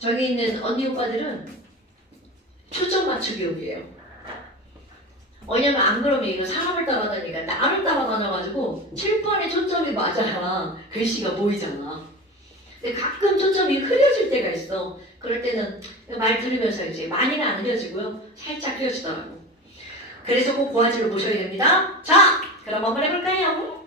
저기 있는 언니 오빠들은 초점 맞추기용이에요. 왜냐면 안 그러면 이거 사람을 따라다니니까 나를 따라다녀가지고 칠판에 초점이 맞아야 글씨가 보이잖아. 근데 가끔 초점이 흐려질 때가 있어. 그럴 때는 말 들으면서 이제 많이는 안 흐려지고요. 살짝 흐려지더라고. 그래서 꼭 고화질을 보셔야 됩니다. 자, 그럼 한번 해볼까요?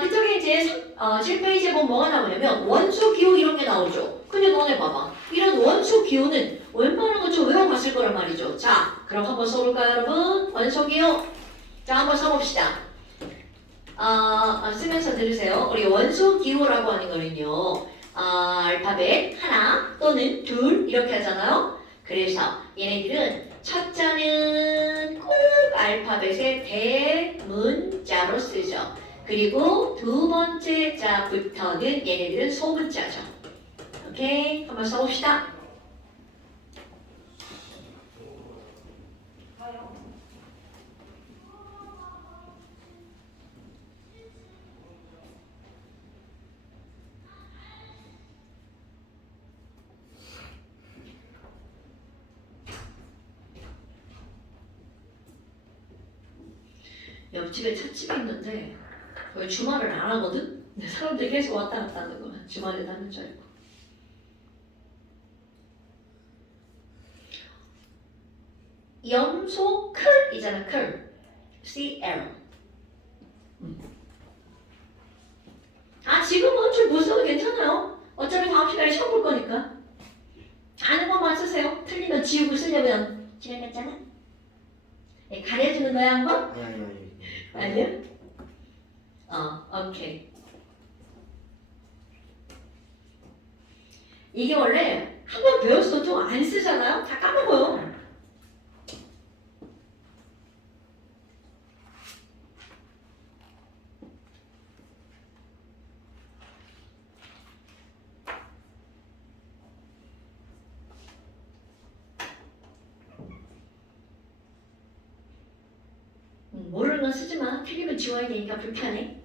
그쪽에 이제 7페이지에 보면 뭐가 나오냐면 원소 기호 이런 게 나오죠. 근데 너네 봐봐. 이런 원소 기호는 웬만한 거 좀 외워봤을 거란 말이죠. 자, 그럼 한번 써볼까요, 여러분? 원소 기호. 자, 한번 써봅시다. 쓰면서 들으세요. 우리 원소 기호라고 하는 거는요. 알파벳 하나 또는 둘 이렇게 하잖아요. 그래서 얘네들은 첫 자는 꼭 알파벳의 대문자로 쓰죠. 그리고 두 번째 자부터는 얘네들은 소문자죠. 오케이? 한번 써봅시다. 옆집에 찻집이 있는데 거기 주말을 안 하거든? 근데 사람들이 계속 왔다 갔다 하는 거야. 주말에 하는 줄 알고. 염소 클이잖아. 클. CL. 지금은 줄 못 써도 괜찮아요. 어차피 다음 시간에 시험 볼 거니까. 아는 것만 쓰세요. 틀리면 지우고 쓰려면 시간 갔잖아. 가려주는 거야 한번? 아니야? 오케이. 이게 원래 한 번 배웠어 좀 안 쓰잖아요? 다 까먹어요. 모르는 건 쓰지 마. 틀리면 지워야 되니까 불편해.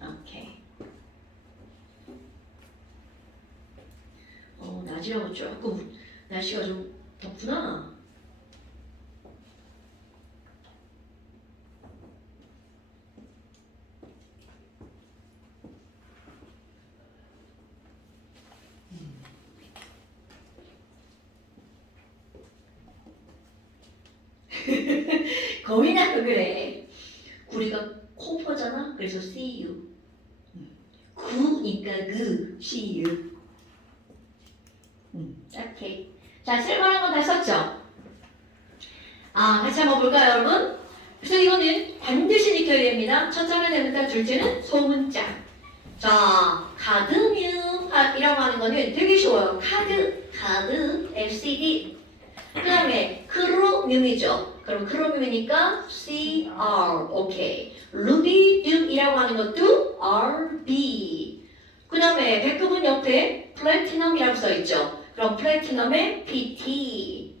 오케이. 낮이라고 조금 날씨가 좀 덥구나. 거미나도 그래. 구리가 코퍼잖아. 그래서 see you. 구니까 그 see you. 오케이. 자, 쓸만한 건 다 썼죠? 같이 한번 볼까요, 여러분? 그래서 이거는 반드시 익혀야 됩니다. 첫째는 대문자, 둘째는 소문자. 자, 카드뮴이라고 하는 거는 되게 쉬워요. 카드, FCD. 그 다음에 크로뮴이죠. 그럼 크로뮴이니까 CR, 오케이. 루비뮴이라고 하는 것도 RB. 그 다음에 백부분 옆에 플래티넘이라고 써있죠. 그럼 플래티넘의 PT.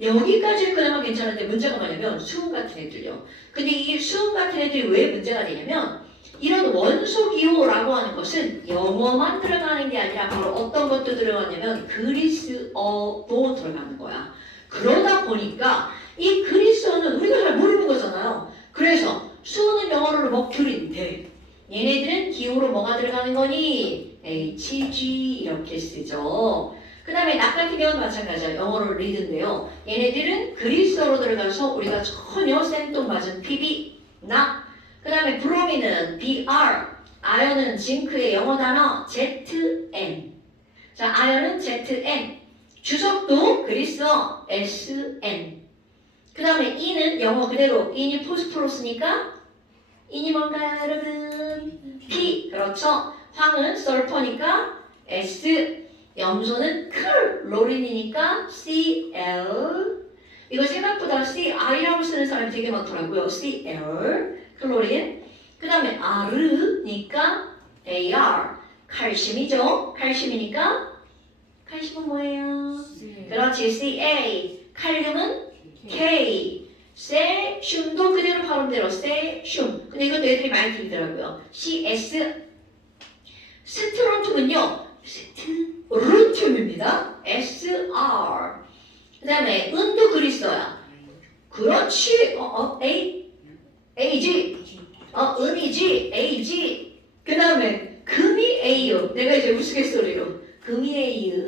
여기까지는 그나마 괜찮은데 문제가 뭐냐면 수음 같은 애들요. 근데 이 수음 같은 애들이 왜 문제가 되냐면 이런 원소 기호라고 하는 것은 영어만 들어가는 게 아니라 바로 어떤 것도 들어가냐면 그리스어도 들어가는 거야. 그러다 보니까 이 그리스어는 우리가 잘 모르는 거잖아요. 그래서 수는 영어로 머큐리인데 얘네들은 기호로 뭐가 들어가는 거니? HG 이렇게 쓰죠. 그 다음에 낙 같은 경우는 마찬가지야. 영어로 리드인데요. 얘네들은 그리스어로 들어가서 우리가 전혀 생뚱맞은 PB, 낙. 그 다음에 브로미는 BR, 아연은 징크의 영어 단어 ZN. 자, 아연은 ZN. 주석도 그리스어 SN. 그 다음에 E는 영어 그대로 E니 포스포러스니까 E니 뭔가요, 여러분? P. 그렇죠. 황은 설퍼니까 S. 염소는 클로린이니까 CL. 이거 생각보다 CI라고 쓰는 사람이 되게 많더라고요. CL, 클로린. 그 다음에 R니까 AR. 칼슘이죠. 칼슘이니까 칼슘은 뭐예요? 그렇지, CA. 칼륨은 K. 세슘도 그대로 발음대로 세슘. 근데 이것도 애들이 많이 들리더라고요. CS. 스트론튬은요. 스트론튬입니다. SR. 그 다음에 은도 글 있어요. 그렇지. AG. 은이지. AG. 그 다음에 금이 A요. 내가 이제 우스갯소리로 금이 A요.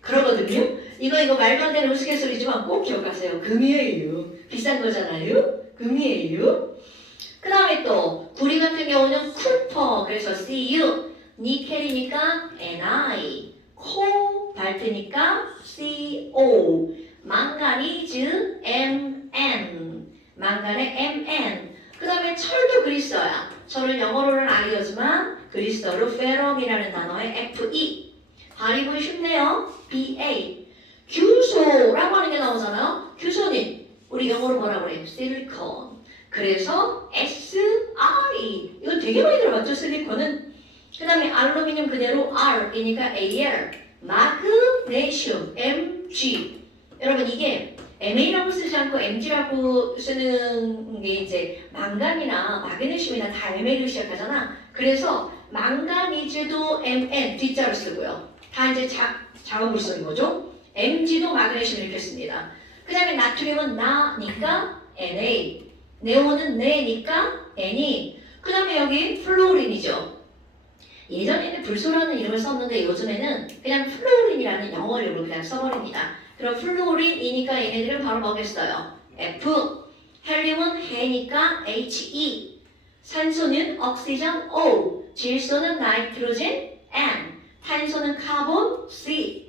그러거든요. 이거 말도 안 되는 우스갯소리지만 꼭 기억하세요. 금이에요. 비싼 거잖아요. 금이에요. 그 다음에 또 구리 같은 경우는 쿠퍼. 그래서 CU. 니켈이니까 NI. 코발트니까 CO. 망가니즈 MN. 망간의 MN. 그 다음에 철도 그리스어야. 철은 영어로는 I였지만 그리스어로 페럼이라는 단어의 FE. 발음은 쉽네요. BA. 규소라고 하는 게 나오잖아요. 규소는 우리 영어로 뭐라고 그래요? 실리콘. 그래서 SI. 이거 되게 많이 들어봤죠? 실리콘은. 그 다음에 알루미늄 그대로 R이니까 AR. 마그네슘 MG. 여러분 이게 MA라고 쓰지 않고 MG라고 쓰는 게 이제 망간이나 마그네슘이나 다 MA로 시작하잖아. 그래서 망가니즈도 MN 뒷자로 쓰고요. 다 이제 작은 물소인 거죠. MG도 마그네슘 이렇게 씁니다. 그 다음에 나트륨은 나니까 Na. 네온은 네니까 Ne. 그 다음에 여기 플로린이죠. 예전에는 불소라는 이름을 썼는데 요즘에는 그냥 플로린이라는 영어 이름으로 그냥 써버립니다. 그럼 플로린이니까 얘네들은 바로 뭐겠어요? F. 헬륨은 해니까 He. 산소는 옥시전 O. 질소는 나이트로젠 N. 탄소는 카본 C.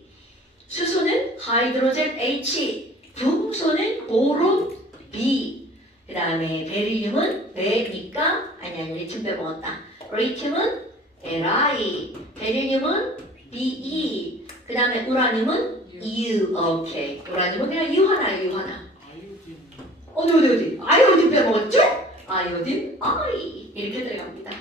수소는 하이드로젠 H. 붕소는 보론 B. 그 다음에 베릴륨은 베니까 아니 리튬 빼먹었다. 리튬은 Li. 베릴륨은 Be. 그 다음에 우라늄은 U. 오케이. 우라늄은 그냥 U 하나. 어디. 아이오딘 빼먹었죠? 아이오딘 I. 이렇게 들어갑니다.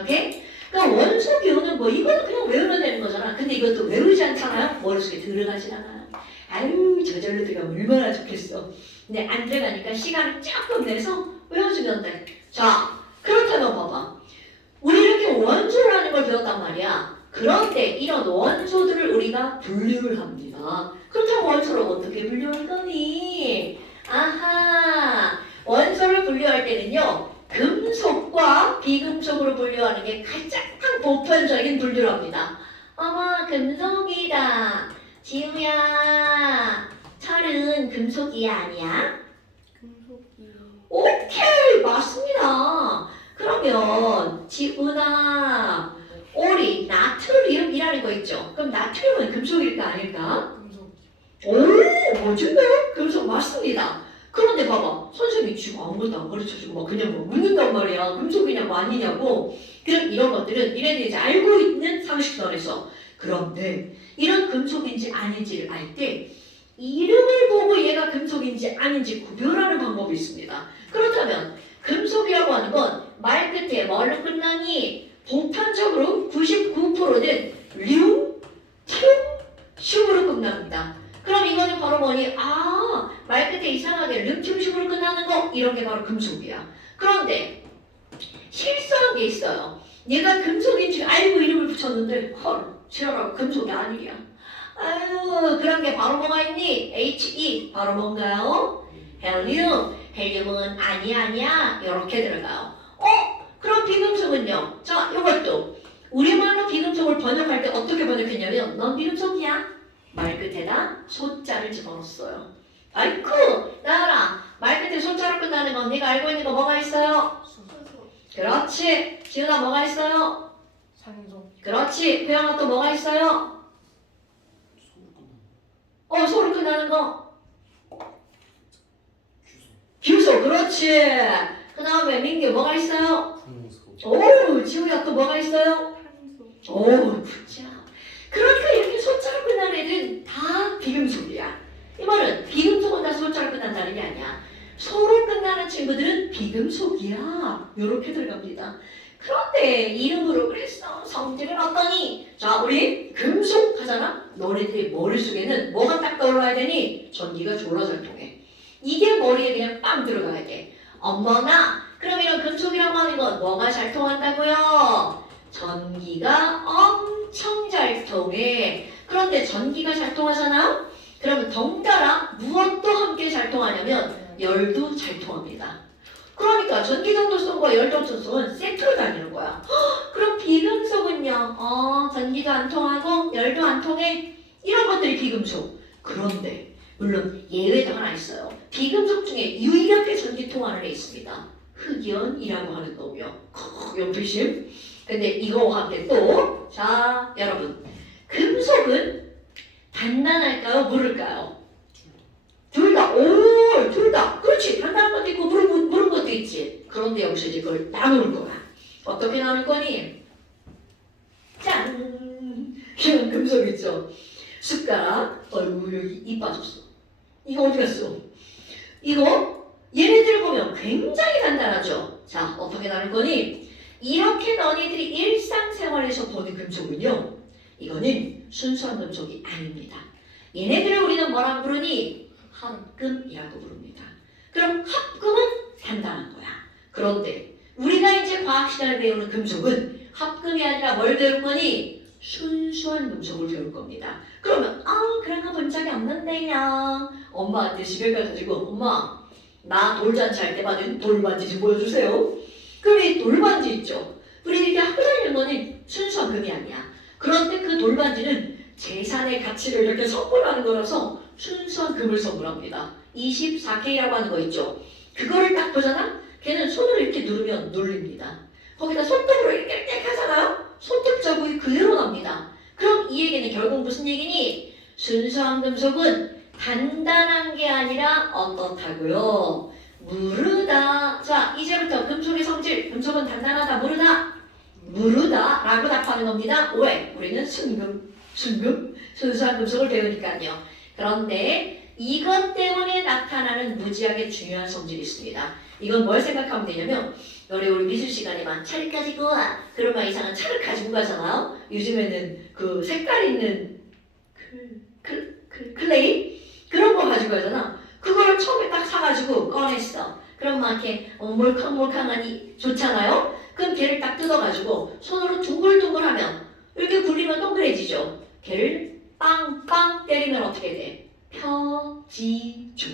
오케이? 그러니까 원소 기호는 뭐 이거는 그냥 외우면 되는 거잖아. 근데 이것도 외우지 않잖아요. 머릿속에 들어가지 않아요. 아유 저절로 들어가면 얼마나 좋겠어. 근데 안 들어가니까 시간을 조금 내서 외워주면 돼. 자 그렇다면 봐봐. 우리 이렇게 원소라는 걸 배웠단 말이야. 그런데 이런 원소들을 우리가 분류를 합니다. 그렇다면 원소를 어떻게 분류할 거니? 아하. 원소를 분류할 때는요. 금속과 비금속으로 분류하는 게 가장 보편적인 분류랍니다. 어머 금속이다. 지우야 철은 금속이 아니야? 금속이요. 오케이 맞습니다. 그러면 지우나 오리 나트륨이라는 거 있죠. 그럼 나트륨은 금속일까 아닐까? 금속. 오 멋진데? 금속 맞습니다. 그런데 봐봐 선생님이 지금 아무것도 안 가르쳐주고 막 그냥 뭐 묻는단 말이야. 금속이냐고 아니냐고. 그럼 이런 것들은 이래도 이제 알고 있는 상식선에서 그런데 이런 금속인지 아닌지를 알 때 이름을 보고 얘가 금속인지 아닌지 구별하는 방법이 있습니다. 그렇다면 금속이라고 하는 건 말 끝에 뭘로 끝나니 보편적으로 99%는 륨, 튬, 슘으로 끝납니다. 그럼 이거는 바로 뭐니? 말 끝에 이상하게 륨튬슘으로 끝나는 거 이런 게 바로 금속이야. 그런데 실수한 게 있어요. 얘가 금속인지 알고 이름을 붙였는데 헐, 지랄하고 금속이 아니야. 아유, 그런 게 바로 뭐가 있니? He, 바로 뭔가요? 헬륨. 헬륨은 아니야 이렇게 들어가요. 그럼 비금속은요? 자, 이것도 우리말로 비금속을 번역할 때 어떻게 번역했냐면 넌 비금속이야. 말 끝에다 소자를 집어넣었어요. 아이쿠 나라 말 끝에 소자로 끝나는 건 네가 알고 있는 거 뭐가 있어요? 수소. 그렇지. 지은아 뭐가 있어요? 산소. 그렇지. 회영아 또 뭐가 있어요? 소로 끝나는 거. 규소. 그렇지. 그 다음에 민규 뭐가 있어요? 오 지우야 또 뭐가 있어요? 탄소. 오 굿자. 그러니까 이렇게 소자로 끝나는 애들은 다 비금속이야. 이 말은 비금속은 다 소자로 끝난다는 게 아니야. 소로 끝나는 친구들은 비금속이야. 요렇게 들어갑니다. 그런데 이름으로 그랬어. 성질은 어떠니? 자 우리 금속 하잖아. 너네들의 머릿속에는 뭐가 딱 떠올라야 되니? 전기가 졸라 잘 통해. 이게 머리에 그냥 빵 들어가야 돼. 어머나, 그럼 이런 금속이라고 하는 건 뭐가 잘 통한다고요? 전기가 엄청 잘 통해. 그런데 전기가 잘 통하잖아? 그러면 덩달아 무엇도 함께 잘 통하냐면 열도 잘 통합니다. 그러니까 전기전도성과 열전도성은 세트로 다니는 거야. 그럼 비금속은요? 전기도 안 통하고 열도 안 통해. 이런 것들이 비금속. 그런데 물론 예외도 하나 있어요. 비금속 중에 유일하게 전기 통하는 애 있습니다. 흑연이라고 하는 놈이요. 연필심. 근데 이거와 함께 또, 자, 여러분, 금속은 단단할까요? 무를까요? 둘 다, 둘 다. 그렇지. 단단한 것도 있고, 무른 것도 있지. 그런데 여기서 이제 그걸 나눌 거야. 어떻게 나눌 거니? 짠! 이런 금속 있죠? 숟가락. 어이구, 여기 이 빠졌어. 이거 어디 갔어? 이거, 얘네들을 보면 굉장히 단단하죠? 자, 어떻게 나눌 거니? 이렇게 너희들이 일상생활에서 보는 금속은요, 이거는 순수한 금속이 아닙니다. 얘네들을 우리는 뭐라 부르니? 합금이라고 부릅니다. 그럼 합금은 단단한 거야. 그런데 우리가 이제 과학 시간에 배우는 금속은 합금이 아니라 뭘 배울 거니? 순수한 금속을 배울 겁니다. 그러면 그런 거 본 적이 없는데요. 엄마한테 집에 가가지고 엄마 나 돌잔치 할 때 받은 돌반지 좀 보여주세요. 그럼 이 돌반지 있죠. 우리 이렇게 갖고 다니는 거는 순수한 금이 아니야. 그런데 그 돌반지는 재산의 가치를 이렇게 선물하는 거라서 순수한 금을 선물합니다. 24K라고 하는 거 있죠. 그거를 딱 보잖아? 걔는 손을 이렇게 누르면 눌립니다. 거기다 손톱으로 이렇게 하잖아요? 손톱 자국이 그대로 납니다. 그럼 이 얘기는 결국 무슨 얘기니? 순수한 금속은 단단한 게 아니라 어떻다고요? 무르다. 자, 이제부터 금속의 성질, 금속은 단단하다, 무르다. 무르다라고 답하는 겁니다. 왜? 우리는 순금, 순수한 금속을 배우니까요. 그런데 이것 때문에 나타나는 무지하게 중요한 성질이 있습니다. 이건 뭘 생각하면 되냐면 우리 미술 시간에만 차를 가지고 와. 그러면 이상한 차를 가지고 가잖아요. 요즘에는 그 색깔 있는 클레이? 그런 거 가지고 가잖아. 그걸 처음에 딱 사가지고 꺼냈어. 그럼 막 이렇게 몰캉몰캉하니 좋잖아요? 그럼 걔를 딱 뜯어가지고 손으로 둥글둥글하면 이렇게 굴리면 동그래지죠. 걔를 빵빵 때리면 어떻게 돼? 펴지죠.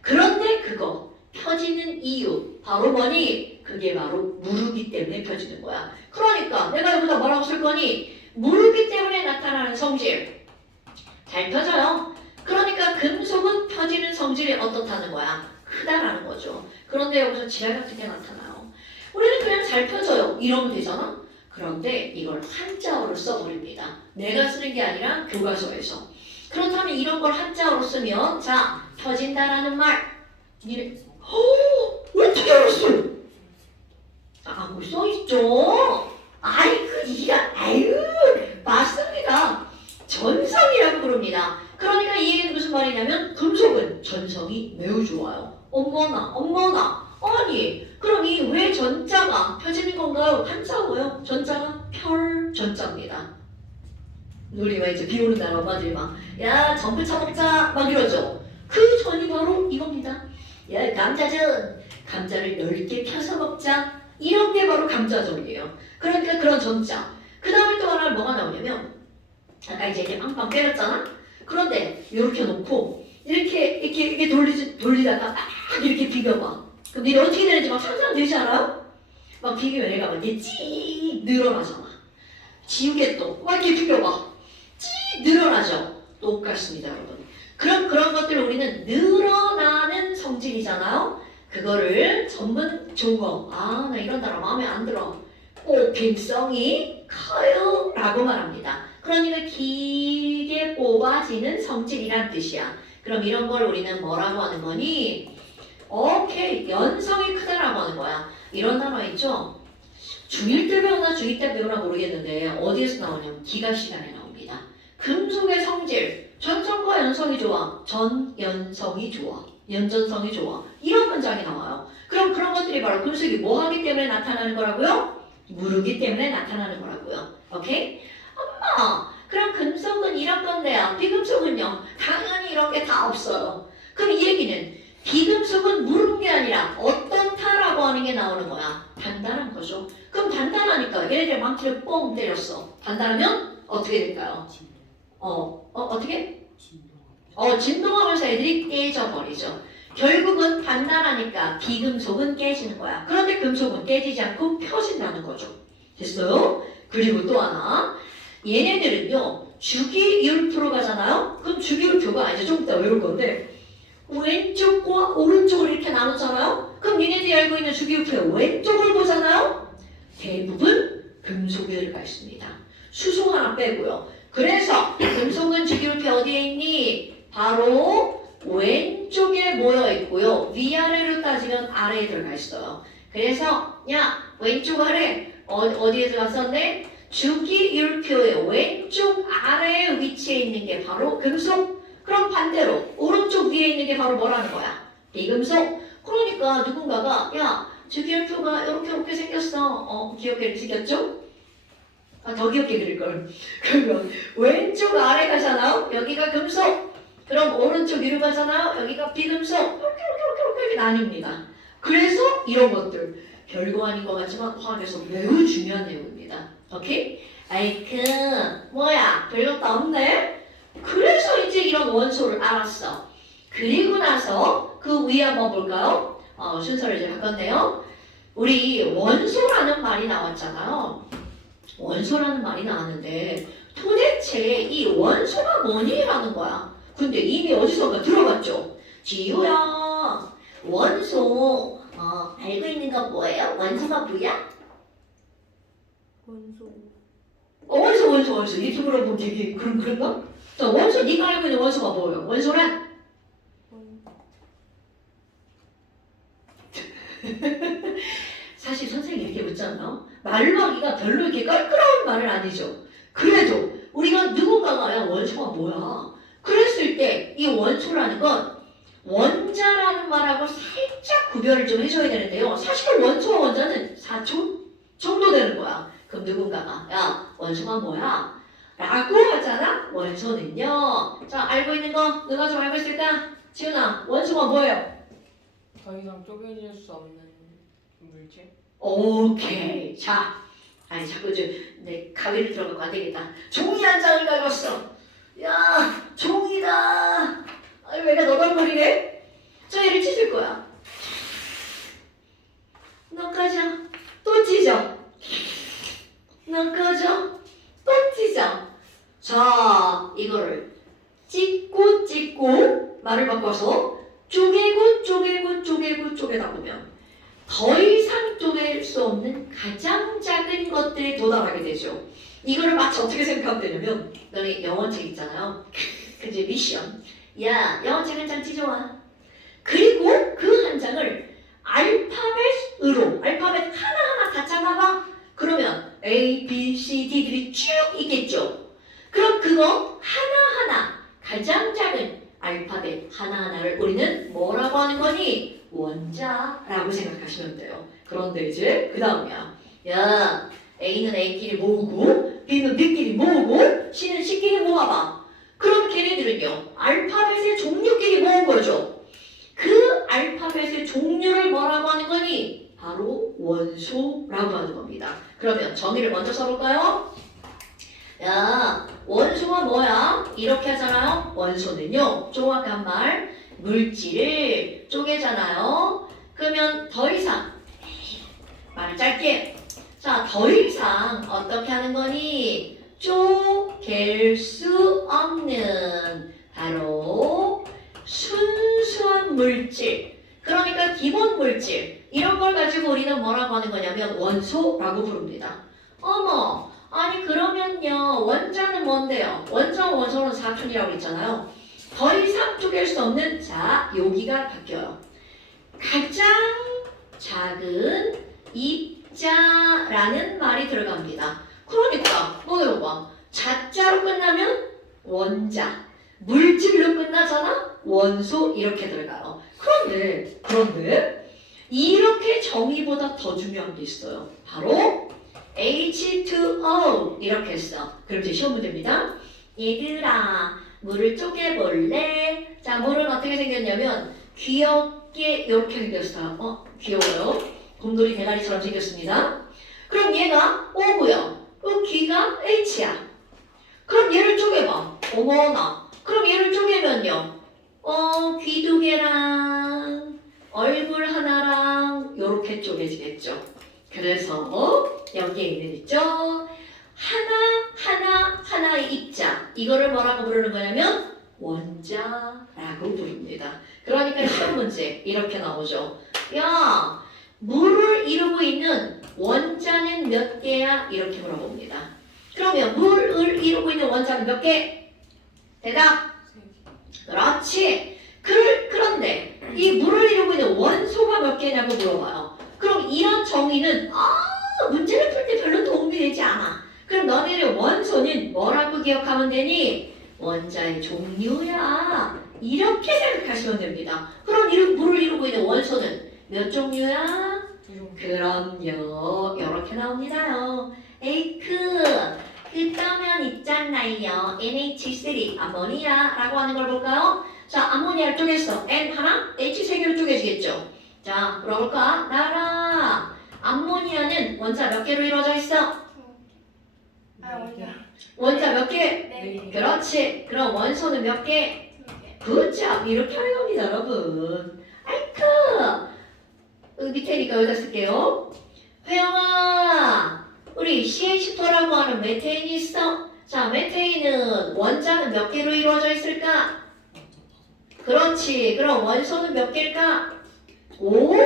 그런데 그거 펴지는 이유 바로 뭐니? 그게 바로 무르기 때문에 펴지는 거야. 그러니까 내가 여기다 뭐라고 쓸 거니? 무르기 때문에 나타나는 성질. 잘 펴져요. 그러니까 금속은 펴지는 성질이 어떻다는 거야? 크다라는 거죠. 그런데 여기서 지랄 같은 게 나타나요. 우리는 그냥 잘 펴져요. 이러면 되잖아? 그런데 이걸 한자어로 써버립니다. 내가 쓰는 게 아니라 교과서에서. 그렇다면 이런 걸 한자어로 쓰면 자, 펴진다라는 말 왜 어떻게 알았어? 뭐 써있죠? 아유, 맞습니다. 전성이라고 부릅니다. 그러니까 이 얘기는 무슨 말이냐면 금속은 전성이 매우 좋아요. 어머나. 아니, 그럼 이 왜 전자가 펴지는 건가요? 한자어요. 전자가 펼전자입니다. 우리 왜 이제 비 오는 날 엄마들이 막 야, 전부차 먹자 막 이러죠. 그 전이 바로 이겁니다. 야, 감자전. 감자를 넓게 펴서 먹자. 이런 게 바로 감자전이에요. 그러니까 그런 전자. 그 다음에 또 하나 뭐가 나오냐면 아까 이제 이렇게 빵빵 때렸잖아? 그런데 이렇게 놓고 이렇게 돌리다가 막 이렇게 비벼봐. 그럼 이게 어떻게 되는지 막 상상되지 않아요? 막 비비면 얘가 막 이렇게 찌 늘어나잖아. 지우개도 막 이렇게 비벼봐. 찌 늘어나죠. 똑같습니다, 여러분. 그럼 그런 것들을 우리는 늘어나는 성질이잖아요. 그거를 전문 종어. 나 이런 단어 마음에 안 들어. 뽑힘성이 커요 라고 말합니다. 그러니까 길게 뽑아지는 성질이란 뜻이야. 그럼 이런 걸 우리는 뭐라고 하는 거니? 오케이, 연성이 크다라고 하는 거야. 이런 단어 있죠? 중1 때 배우나 중2 때 배우나 모르겠는데 어디에서 나오냐면 기가 시간에 나옵니다. 금속의 성질, 전성과 연성이 좋아. 전연성이 좋아. 연전성이 좋아. 이런 문장이 나와요. 그럼 그런 것들이 바로 금속이 뭐 하기 때문에 나타나는 거라고요? 무르기 때문에 나타나는 거라고요. 오케이? 엄마, 그럼 금속은 이런 건데요. 비금속은요? 당연히 이런 게 다 없어요. 그럼 이 얘기는 비금속은 무르는 게 아니라 어떻다라고 하는 게 나오는 거야. 단단한 거죠. 그럼 단단하니까 얘네들 망치를 뻥 때렸어. 단단하면 어떻게 될까요? 어떻게? 진동하면서 애들이 깨져버리죠. 결국은 단단하니까 비금속은 깨지는 거야. 그런데 금속은 깨지지 않고 펴진다는 거죠. 됐어요? 그리고 또 하나. 얘네들은요, 주기율표로 가잖아요? 그럼 주기율표가 이제 좀 이따 외울 건데, 왼쪽과 오른쪽을 이렇게 나누잖아요? 그럼 얘네들이 알고 있는 주기율표의 왼쪽을 보잖아요? 대부분 금속에 들어가 있습니다. 수소 하나 빼고요. 그래서 금속은 주기율표 어디에 있니? 바로 왼쪽에 모여 있고요. 위아래로 따지면 아래에 들어가 있어요. 그래서 야 왼쪽 아래 어디에 들어갔었네? 주기율표의 왼쪽 아래에 위치해 있는 게 바로 금속. 그럼 반대로 오른쪽 위에 있는 게 바로 뭐라는 거야? 비금속. 그러니까 누군가가 야 주기율표가 이렇게 생겼어. 귀엽게 생겼죠? 더 귀엽게 그릴걸. 그러면 왼쪽 아래 가잖아요. 여기가 금속. 그럼 오른쪽 위로 가잖아요. 여기가 비금속. 이렇게 나뉩니다. 그래서 이런 것들 별거 아닌 것 같지만 화학에서 매우 중요한 내용입니다. 오케이? 뭐야 별것도 없네? 그래서 이제 이런 원소를 알았어. 그리고 나서 그 위에 한번 볼까요? 순서를 이제 바꿨네요. 우리 원소라는 말이 나왔잖아요. 원소라는 말이 나왔는데 도대체 이 원소가 뭐니라는 거야. 근데 이미 어디선가 들어봤죠? 지우야 원소 알고 있는 거 뭐예요? 원소가 뭐야? 원소 이렇게 물어보면 되게 그런가? 자, 원소 네가 알고 있는 원소가 뭐예요? 원소란? 사실 선생님이 이렇게 묻잖아요. 말로 하기가 별로 이렇게 껄끄러운 말은 아니죠. 그래도 우리가 누군가가 야 원소가 뭐야? 그랬을 때 이 원소라는 건 원자라는 말하고 살짝 구별을 좀 해줘야 되는데요. 사실은 원소와 원자는 4초 정도 되는 거야. 그럼 누군가가 야 원소가 뭐야? 라고 하잖아. 원소는요. 자 알고 있는 거 누가 좀 알고 있을까? 지훈아 원소가 뭐예요? 더 이상 쪼개질 수 없는 물질? 오케이. 자 아니 자꾸 내 가위를 들어가고 안 되겠다. 종이 한 장을 가졌어. 야 종이다. 아니 왜가 너덜거리네? 자 얘를 찢을 거야. 너까지 또 찢어. 너까지 또 찢어. 자 이거를 찢고 말을 바꿔서 쪼개다 보면 더 이상 쪼갤 수 없는 가장 작은 것들에 도달하게 되죠. 이거를 마치 어떻게 생각하면 되냐면 너네 영어책 있잖아요. 그치 미션. 야 영어책 한 장 찢어와. 그리고 그 한 장을 알파벳 하나하나 다 잘라봐. 그러면 A, B, C, D들이 쭉 있겠죠. 그럼 그거 하나하나 가장 작은 알파벳 하나하나를 우리는 뭐라고 하는 거니? 원자라고 생각하시면 돼요. 그런데 이제 그 다음이야. 야 A는 A끼리 모으고 B는 B끼리 모으고 C는 C끼리 모아봐. 그럼 걔네들은요 알파벳의 종류끼리 모은 거죠. 그 알파벳의 종류를 뭐라고 하는 거니? 바로 원소라고 하는 겁니다. 그러면 정의를 먼저 써볼까요? 야 원소가 뭐야? 이렇게 하잖아요. 원소는요 정확한 말 물질을 쪼개잖아요. 그러면 더 이상 말을 짧게 자 더 이상 어떻게 하는 거니? 쪼갤 수 없는 바로 순수한 물질. 그러니까 기본 물질 이런 걸 가지고 우리는 뭐라고 하는 거냐면 원소라고 부릅니다. 어머 아니 그러면요 원자는 뭔데요? 원자와 원소는 사촌이라고 했잖아요. 더 이상 쪼갤 수 없는 자 여기가 바뀌어요. 가장 작은 입자라는 말이 들어갑니다. 그러니까 뭐 들어봐. 자자로 끝나면 원자, 물질로 끝나잖아. 원소 이렇게 들어가요. 그런데 이렇게 정의보다 더 중요한 게 있어요. 바로 H2O 이렇게 했어. 그럼 이제 시험 문제입니다. 얘들아 물을 쪼개볼래? 자 물은 어떻게 생겼냐면 귀엽게 이렇게 생겼어요. 귀여워요. 곰돌이 대가리처럼 생겼습니다. 그럼 얘가 O고요. 그 귀가 H야. 그럼 얘를 쪼개봐. 어머나. 그럼 얘를 쪼개면요. 귀 두 개랑 얼굴 하나랑 요렇게 쪼개지겠죠. 그래서 여기에 있는 있죠. 하나의 입자. 이거를 뭐라고 부르는 거냐면 원자라고 부릅니다. 그러니까 시험 문제 이렇게 나오죠. 야, 물을 이루고 있는 원자는 몇 개야? 이렇게 물어봅니다. 그러면 물을 이루고 있는 원자는 몇 개? 대답. 그렇지. 그런데 이 물을 이루고 있는 원소가 몇 개냐고 물어봐요. 그럼 이런 정의는 문제를 풀 때 별로 도움이 되지 않아. 그럼 너네의 원소는 뭐라고 기억하면 되니? 원자의 종류야. 이렇게 생각하시면 됩니다. 그럼 물을 이루고 있는 원소는 몇 종류야? 그럼요. 이렇게 나옵니다요. 에이크. 그 떠면 있잖아요. NH3 아모니아라고 하는 걸 볼까요? 자, 아모니아를 쪼갰어. N 하나, H 세 개로 쪼개지겠죠. 자, 물어볼까? 나라. 암모니아는 원자 몇 개로 이루어져 있어? 원자 몇 개? 네. 그렇지. 그럼 원소는 몇 개? 그렇죠. 이렇게 하는 겁니다, 여러분. 아이쿠. 밑에니까 여기다 쓸게요. 회영아, 우리 CH4라고 하는 메테인이 있어. 자, 메테인은 원자는 몇 개로 이루어져 있을까? 그렇지. 그럼 원소는 몇 개일까? 오!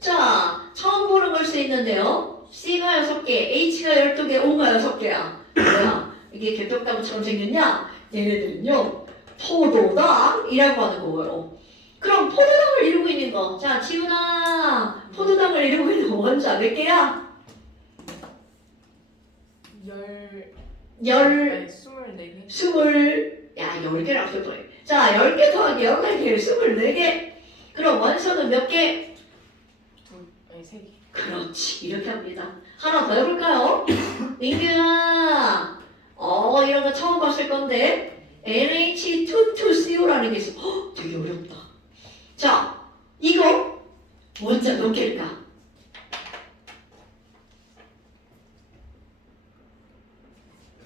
자, 처음 보는 걸 수 있는데요. C가 6개, H가 12개, O가 6개야. 뭐야? 이게 개떡나무처럼 생겼냐? 얘네들은요, 포도당이라고 하는 거예요. 그럼 포도당을 이루고 있는 거. 자, 지훈아, 포도당을 이루고 있는 원자 몇 개야? 24개? 야, 10개를 앞서 보내. 자, 10개 더하기 8개를 24개. 그럼 원소는 몇 개? 3개. 그렇지. 이렇게 합니다. 하나 더 해볼까요? 민규야. 이런 거 처음 봤을 건데. NH22CO라는 게 있어. 되게 어렵다. 자, 이거 원자 몇 개일까?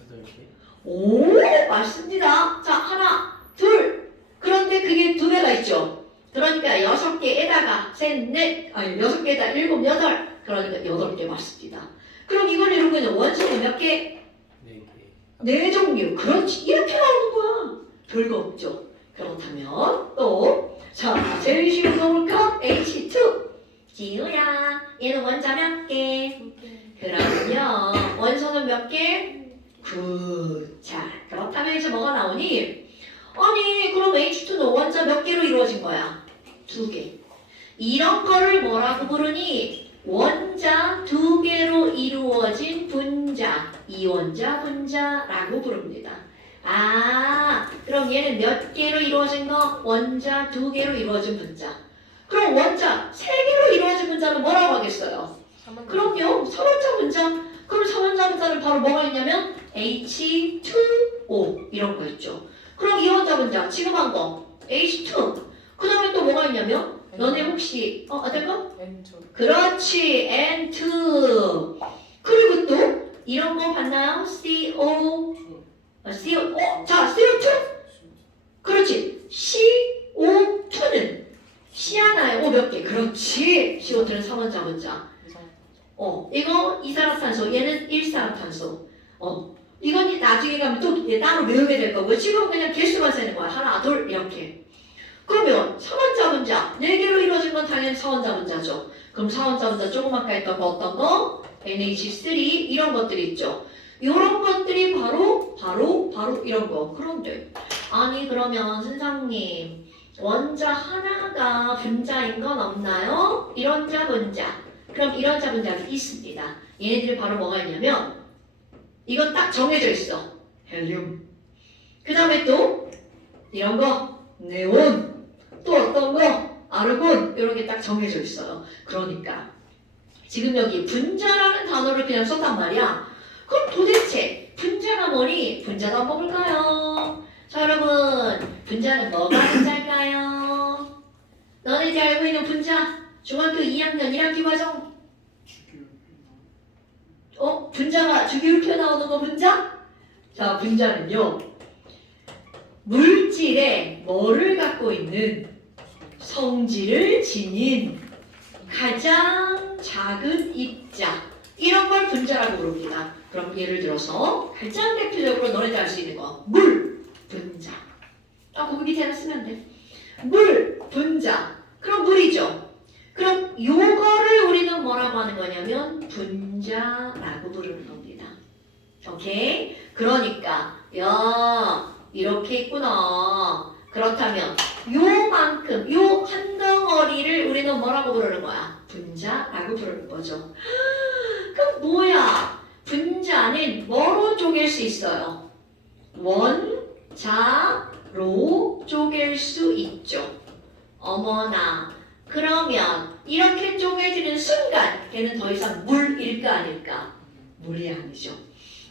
8개? 오, 맞습니다. 자, 하나, 둘. 그런데 그게 두 개가 있죠. 그러니까 6개에다가 셋, 넷, 6개에다 7, 8. 그러니까 8개 맞습니다. 그럼 이걸 이루고 있는 원소는 몇 개? 4개. 4종류. 그렇지. 이렇게 나오는 거야. 별거 없죠. 그렇다면 또, 자, 제일 쉬운 거 볼까? H2. 지우야, 얘는 원자 몇 개? 2개. 그러면요, 원소는 몇 개? 굿. 자, 그렇다면 이제 뭐가 나오니? 아니, 그럼 H2는 원자 몇 개로 이루어진 거야? 2개. 이런 거를 뭐라고 부르니? 원자 2개로 이루어진 분자, 이원자 분자라고 부릅니다. 그럼 얘는 몇 개로 이루어진 거? 원자 2개로 이루어진 분자. 그럼 원자 3개로 이루어진 분자는 뭐라고 하겠어요? 그럼요, 서원자 분자. 그럼 서원자 분자는 바로 뭐가 있냐면 H2O 이런 거 있죠. 그럼 이원자 분자 지금 한 거 H2. 그 다음에 또 뭐가 있냐면 너네 혹시 어떤 거? N2. 그렇지, N2. 그리고 또 이런 거 봤나요? CO. 자, CO2. 그렇지. CO2는 C 하나에 O 몇 개? 그렇지. CO2는 삼원자 분자. 이거 이산화탄소, 얘는 일산화탄소. 이건 나중에 가면 또 따로 외우게 될 거고 지금 그냥 개수만 세는 거야. 하나, 둘 이렇게. 그러면 사원자 분자 4개로 이루어진 건 당연히 사원자 분자죠. 그럼 사원자 분자 조금 아까 했던 거 어떤 거? NH3 이런 것들이 있죠. 이런 것들이 바로 이런 거. 그런데 아니 그러면 선생님 원자 하나가 분자인 건 없나요? 이런자 분자. 그럼 이런자 분자는 있습니다. 얘네들이 바로 뭐가 있냐면 이건 딱 정해져 있어. 헬륨. 그 다음에 또 이런 거 네온. 또 어떤 거? 아르곤. 이런 게 딱 정해져 있어요. 그러니까 지금 여기 분자라는 단어를 그냥 썼단 말이야. 그럼 도대체 분자가 뭐니? 분자도 한번 볼까요? 자 여러분 분자는 뭐가 분자일까요? 너네들 알고 있는 분자 중학교 2학년 1학기 과정 분자가 주기율표 나오는 거 분자? 자, 분자는요 물질에 뭐를 갖고 있는 성질을 지닌 가장 작은 입자 이런 걸 분자라고 부릅니다. 그럼 예를 들어서 가장 대표적으로 너네들 알 수 있는 거 물 분자. 거기 밑에다 쓰면 돼. 물 분자. 그럼 물이죠. 그럼 요거를 우리는 뭐라고 하는 거냐면 분자라고 부르는 겁니다. 오케이? 그러니까 야 이렇게 있구나. 그렇다면 요만큼 요 한 덩어리를 우리는 뭐라고 부르는 거야? 분자라고 부르는 거죠. 그럼 뭐야? 분자는 뭐로 쪼갤 수 있어요? 원자로 쪼갤 수 있죠. 어머나. 그러면 이렇게 쪼개지는 순간 걔는 더 이상 물일까 아닐까? 물이 아니죠.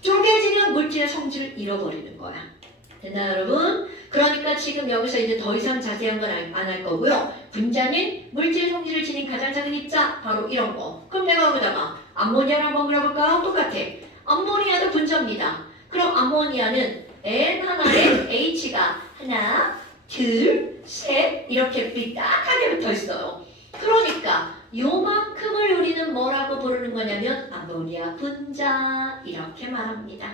쪼개지면 물질의 성질을 잃어버리는 거야. 됐나요 여러분? 그러니까 지금 여기서 이제 더 이상 자세한 건 안 할 거고요. 분자는 물질 성질을 지닌 가장 작은 입자 바로 이런 거. 그럼 내가 여기다가 암모니아를 한번 그려볼까요? 똑같아. 암모니아도 분자입니다. 그럼 암모니아는 N 하나에 H가 하나, 둘, 셋 이렇게 삐딱하게 붙어 있어요. 그러니까 요만큼을 우리는 뭐라고 부르는 거냐면 암모니아 분자 이렇게 말합니다.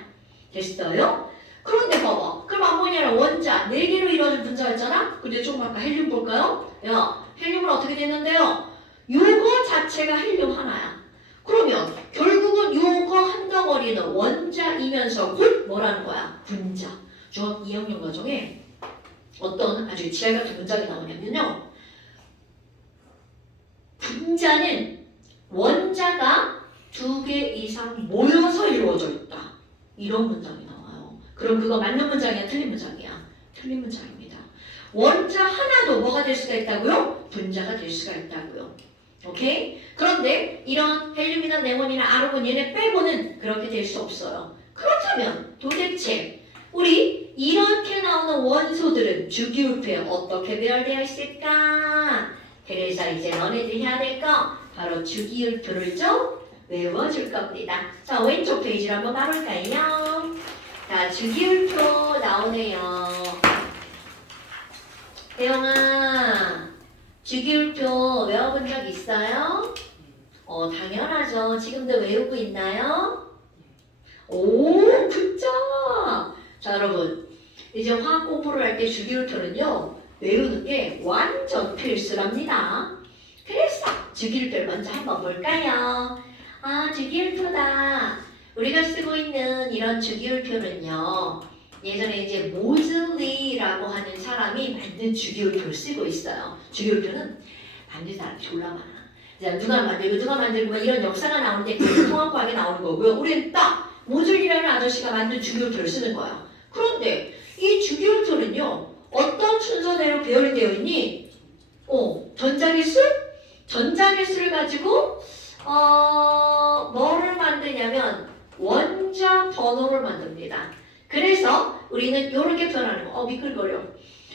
됐어요? 그런데 봐봐. 그럼 암모니아는 원자 4개로 이루어진 분자였잖아? 근데 조금 아까 헬륨 볼까요? 야, 헬륨은 어떻게 됐는데요? 요거 자체가 헬륨 하나야. 그러면 결국은 요거 한 덩어리는 원자이면서 곧 뭐라는 거야? 분자. 중학교 2학년 과정에 어떤 아주 지랄 같은 문장이 나오냐면요. 분자는 원자가 2개 이상 모여서 이루어져 있다. 이런 문장이 나와요. 그럼 그거 맞는 문장이야? 틀린 문장이야? 틀린 문장입니다. 원자 하나도 뭐가 될 수가 있다고요? 분자가 될 수가 있다고요. 오케이? 그런데 이런 헬륨이나 네몬이나 아르곤 얘네 빼고는 그렇게 될 수 없어요. 그렇다면 도대체 우리 이렇게 나오는 원소들은 주기율표에 어떻게 배열되어 있을까? 그래서 이제 너네들이 해야 될 거 바로 주기율표를 좀 외워줄 겁니다. 자, 왼쪽 페이지를 한번 가볼까요? 자, 주기율표 나오네요. 대영아, 주기율표 외워본 적 있어요? 당연하죠. 지금도 외우고 있나요? 오, 굿잡! 자, 여러분. 이제 화학 공부를 할 때 주기율표는요, 외우는 게 완전 필수랍니다. 그래서 주기율표를 먼저 한번 볼까요? 주기율표다. 우리가 쓰고 있는 이런 주기율표는요, 예전에 이제 모즐리라고 하는 사람이 만든 주기율표를 쓰고 있어요. 주기율표는 만든 사람이 졸라 많아. 이제 누가 만들고 막 이런 역사가 나오는데 그 통합과학에 나오는 거고요. 우리는 딱 모즐리라는 아저씨가 만든 주기율표를 쓰는 거예요. 그런데 이 주기율표는요, 어떤 순서대로 배열이 되어 있니? 전자기술? 전자기술을 가지고 뭐를 만드냐면 원자 번호를 만듭니다. 그래서 우리는 이렇게 표현하는 거. 미끌거려.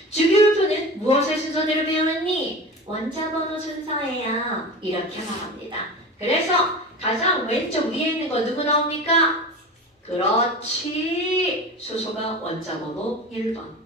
주기율표는 무엇의 순서대로 배우느니? 원자 번호 순서예요. 이렇게 말합니다. 그래서 가장 왼쪽 위에 있는 거 누구 나옵니까? 그렇지. 수소가 원자 번호 1번.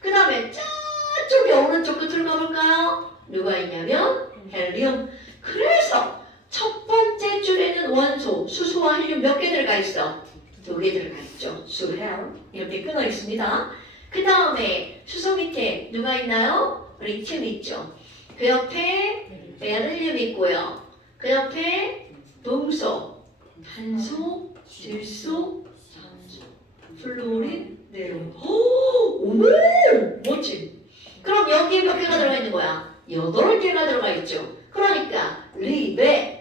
그 다음에 저쪽에 오른쪽 끝으로 가볼까요? 누가 있냐면 헬륨. 그래서 첫 번째 줄에는 원소, 수소와 헬륨 몇 개 들어가 있어? 2개 들어가 있죠. 수헬 이렇게 끊어 있습니다. 그 다음에 수소 밑에 누가 있나요? 리튬 있죠. 그 옆에 베릴륨 있고요. 그 옆에 동소, 탄소, 질소, 산소, 플로린, 네온. 어머! 멋지. 그럼 여기에 몇 개가 들어가 있는 거야? 8개가 들어가 있죠. 그러니까 리베.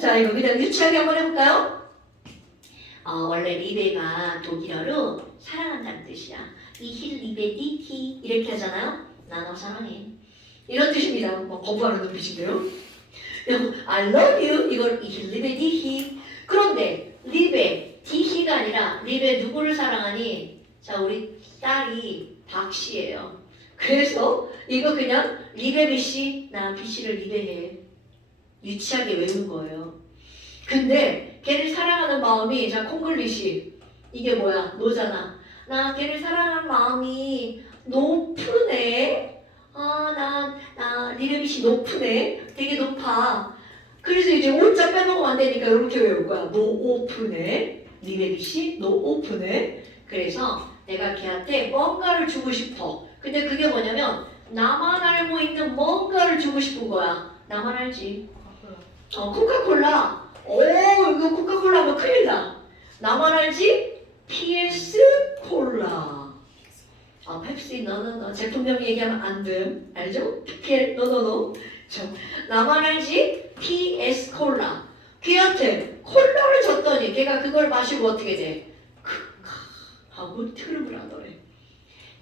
자, 이거 그냥 유치하게 한번 해볼까요? 원래 리베가 독일어로 사랑한다는 뜻이야. 이힐 리베 디히 이렇게 하잖아요. 나 너 사랑해. 이런 뜻입니다. 거부하는 눈빛인데요. I love you 이걸 이힐 리베 디히. 그런데 리베 디히가 아니라 리베 누구를 사랑하니? 자, 우리 딸이 박씨예요. 그래서 이거 그냥 리베 BC, 나 BC를 리베해. 유치하게 외운 거예요. 근데 걔를 사랑하는 마음이 자 콩글리시 이게 뭐야? 노잖아. 나 걔를 사랑하는 마음이 높으네. 나 리베 BC 높으네. 되게 높아. 그래서 이제 오자 빼먹으면 안 되니까 이렇게 외울 거야. 노 오프네. 리베 BC 노 오프네. 그래서 내가 걔한테 뭔가를 주고 싶어. 근데 그게 뭐냐면 나만 알고 있는 뭔가를 주고 싶은 거야. 나만 알지. 코카콜라. 오, 이거 코카콜라 하면 큰일 나. 나만 알지? PS 콜라. 펩시, 너너너. 제품명 얘기하면 안 돼. 알죠? 너너너. 나만 알지? PS 콜라. 걔한테 콜라를 줬더니 걔가 그걸 마시고 어떻게 돼? 하고 트름을 하더래.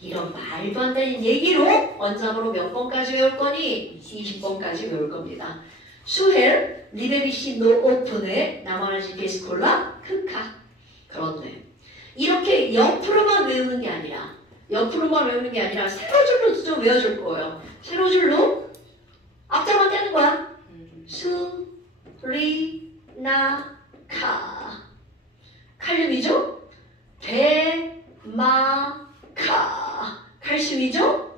이런 말도 안 되는 얘기로 원점으로 몇 번까지 외울 거니? 20번까지 외울 겁니다. 수헬, 리베비시 노 오픈에 나만의 GPS 콜라, 크카. 그런데 이렇게 옆으로만 외우는 게 아니라 세로줄로 좀 외워줄 거예요. 세로줄로 앞자만 떼는 거야. 수, 리, 나, 카. 칼륨이죠? 배, 마, 카. 칼슘이죠?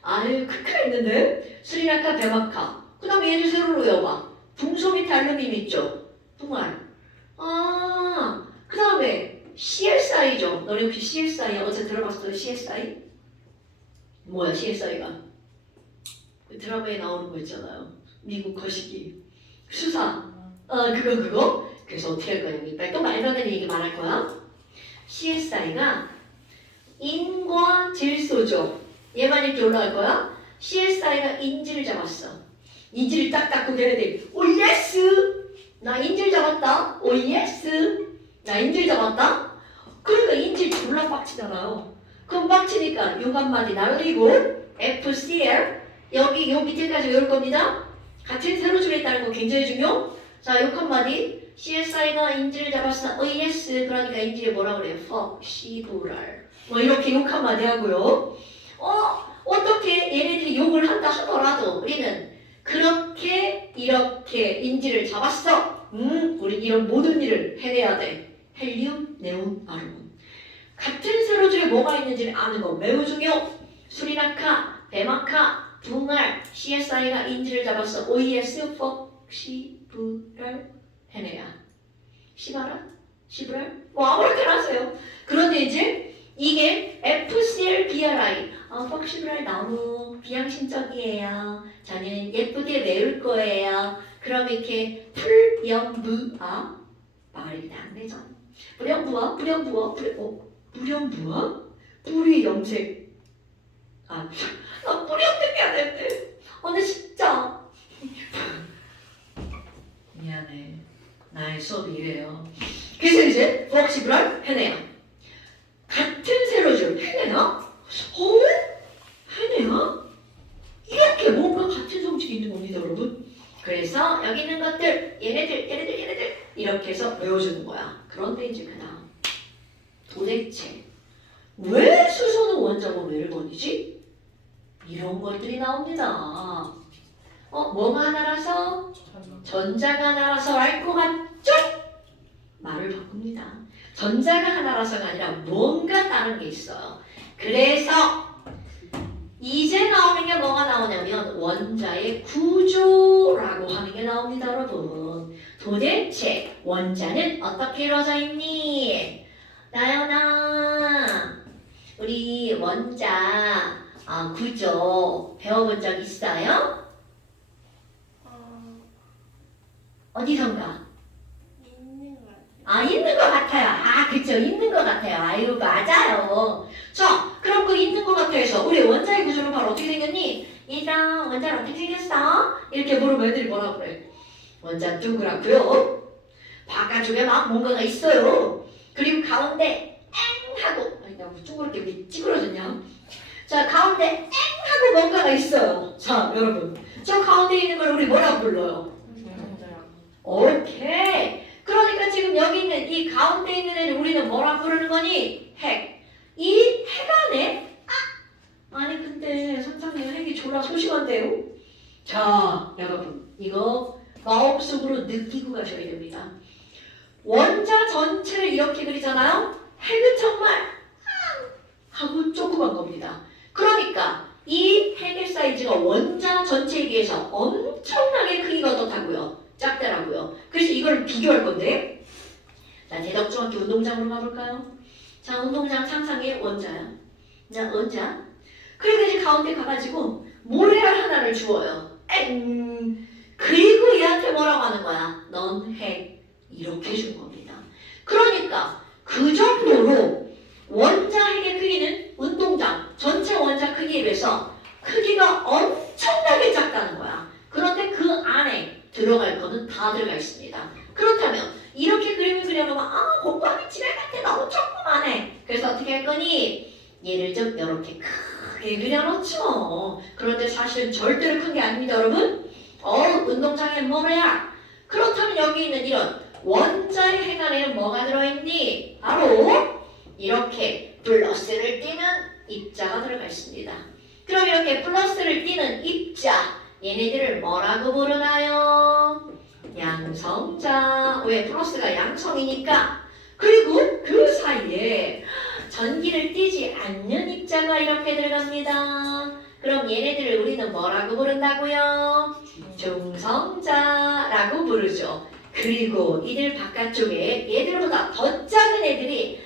아유, 크카 있는데? 스리라카, 베마카. 그 다음에 얘를 세로로 외워봐. 붕소미 달륨임 있죠? 붕알. 그 다음에 CSI죠? 너네 혹시 CSI 어제 들어봤어? CSI? 뭐야 CSI가? 드라마에 나오는 거 있잖아요. 미국 거시기. 수사. 그거. 그래서 어떻게 할 거냐면 또 말도 안 되는 얘기 말할 거야. CSI가 인과 질소죠. 얘만 이렇게 올라갈 거야. CSI가 인지를 잡았어. 인지를 딱 닦고 걔네들 오 예스! 나 인질 잡았다. 오 예스! 나 인질 잡았다. 그러니까 인질 졸라 빡치잖아요. 그럼 빡치니까 요 한마디 날리고 FCL 여기 요 밑에까지 외울 겁니다. 같은 세로줄에 있다는 거 굉장히 중요. 자, 요 한마디 CSI가 인질을 잡았어. 오 예스! 그러니까 인질이 뭐라 그래? 퍽시브랄. 뭐 이렇게 욕 한마디 하고요. 어떻게 얘네들이 욕을 한다 하더라도 우리는 그렇게 이렇게 인지를 잡았어. 우리 이런 모든 일을 해내야 돼. 헬륨, 네온, 아르곤. 같은 세로줄에 뭐가 있는지를 아는 거 매우 중요. 수리나카, 베마카, 붕알, CSI가 인지를 잡았어. OES, 퍽시브랄 해내야. 시브랄? 뭐 아무렇게나 하세요. 그런데 이제 이게 FCL, BRI 퍽시브랄 너무 비양심적이에요. 저는 예쁘게 외울 거예요. 그럼 이렇게 풀영부아 말이 안 되죠. 불영부아 뿌리 염색 나 뿌리 염색해야 되는데 근데 진짜 미안해. 나의 수업이 이래요. 그래서 이제 퍽시브랄 해내요. 같은 세로줄 해내나? 해내야? 이렇게 뭔가 같은 성질이 있는 겁니다, 여러분. 그래서 여기 있는 것들, 얘네들 이렇게 해서 외워주는 거야. 그런데 이제 그다음 도대체 왜 수소는 원자고 왜 1번이지? 이런 것들이 나옵니다. 뭐가 하나라서? 전자가 하나라서 알 것 같죠? 말을 바꿉니다. 전자가 하나라서가 아니라 뭔가 다른 게 있어요. 그래서 이제 나오는 게 뭐가 나오냐면 원자의 구조라고 하는 게 나옵니다, 여러분. 도대체 원자는 어떻게 이루어져 있니? 나연아, 우리 원자 구조 배워본 적 있어요? 어디선가? 있는 것 같아요. 그쵸. 있는 것 같아요. 아유, 맞아요. 자, 그럼 그 있는 것 같아서 우리 원자의 구조는 바로 어떻게 생겼니? 얘들아, 원자는 어떻게 생겼어? 이렇게 물으면 애들이 뭐라 그래? 원자 동그랗고요. 바깥쪽에 막 뭔가가 있어요. 그리고 가운데 엥 하고, 나 둥그렇게 왜 찌그러졌냐? 자, 가운데 엥 하고 뭔가가 있어요. 자, 여러분. 저 가운데 있는 걸 우리 뭐라고 불러요? 오케이. 그러니까 지금 여기 있는 이 가운데 있는 애를 우리는 뭐라 부르는 거니? 핵. 이 핵 안에 아니 근데 이거 마음속으로 느끼고 가셔야 됩니다. 원자 전체를 이렇게 그리잖아요. 핵은 정말 하고 조그만 겁니다. 그러니까 이 핵의 사이즈가 원자 전체에 비해서 엄청나게 크기가 어떻다고요? 작다라고요. 그래서 이걸 비교할 건데, 자, 대덕중학교 운동장으로 가볼까요? 자, 운동장 상상의 원자야. 자, 원자. 그리고 이제 가운데 가가지고 모래알 하나를 주어요. 그리고 얘한테 뭐라고 하는 거야? 넌 핵. 이렇게 준 겁니다. 그러니까 그 정도로 원자 핵의 크기는 운동장 전체 원자 크기에 비해서 크기가 엄청나게 작다는 거야. 그런데 그 안에 들어갈 거는 다 들어가 있습니다. 그렇다면 이렇게 그림을 그려놓으면 공부하기 지랄 같아. 너무 조그만해. 그래서 어떻게 할 거니? 얘를 좀 이렇게 크게 그려놓죠. 그런데 사실은 절대로 큰 게 아닙니다, 여러분. 운동장엔 뭐래야? 그렇다면 여기 있는 이런 원자의 핵 안에는 뭐가 들어있니? 바로 이렇게 플러스를 띄는 입자가 들어가 있습니다. 그럼 이렇게 플러스를 띄는 입자, 얘네들을 뭐라고 부르나요? 양성자. 왜? 플러스가 양성이니까. 그리고 그 사이에 전기를 띠지 않는 입자가 이렇게 들어갑니다. 그럼 얘네들을 우리는 뭐라고 부른다고요? 중성자라고 부르죠. 그리고 이들 바깥쪽에 얘들보다 더 작은 애들이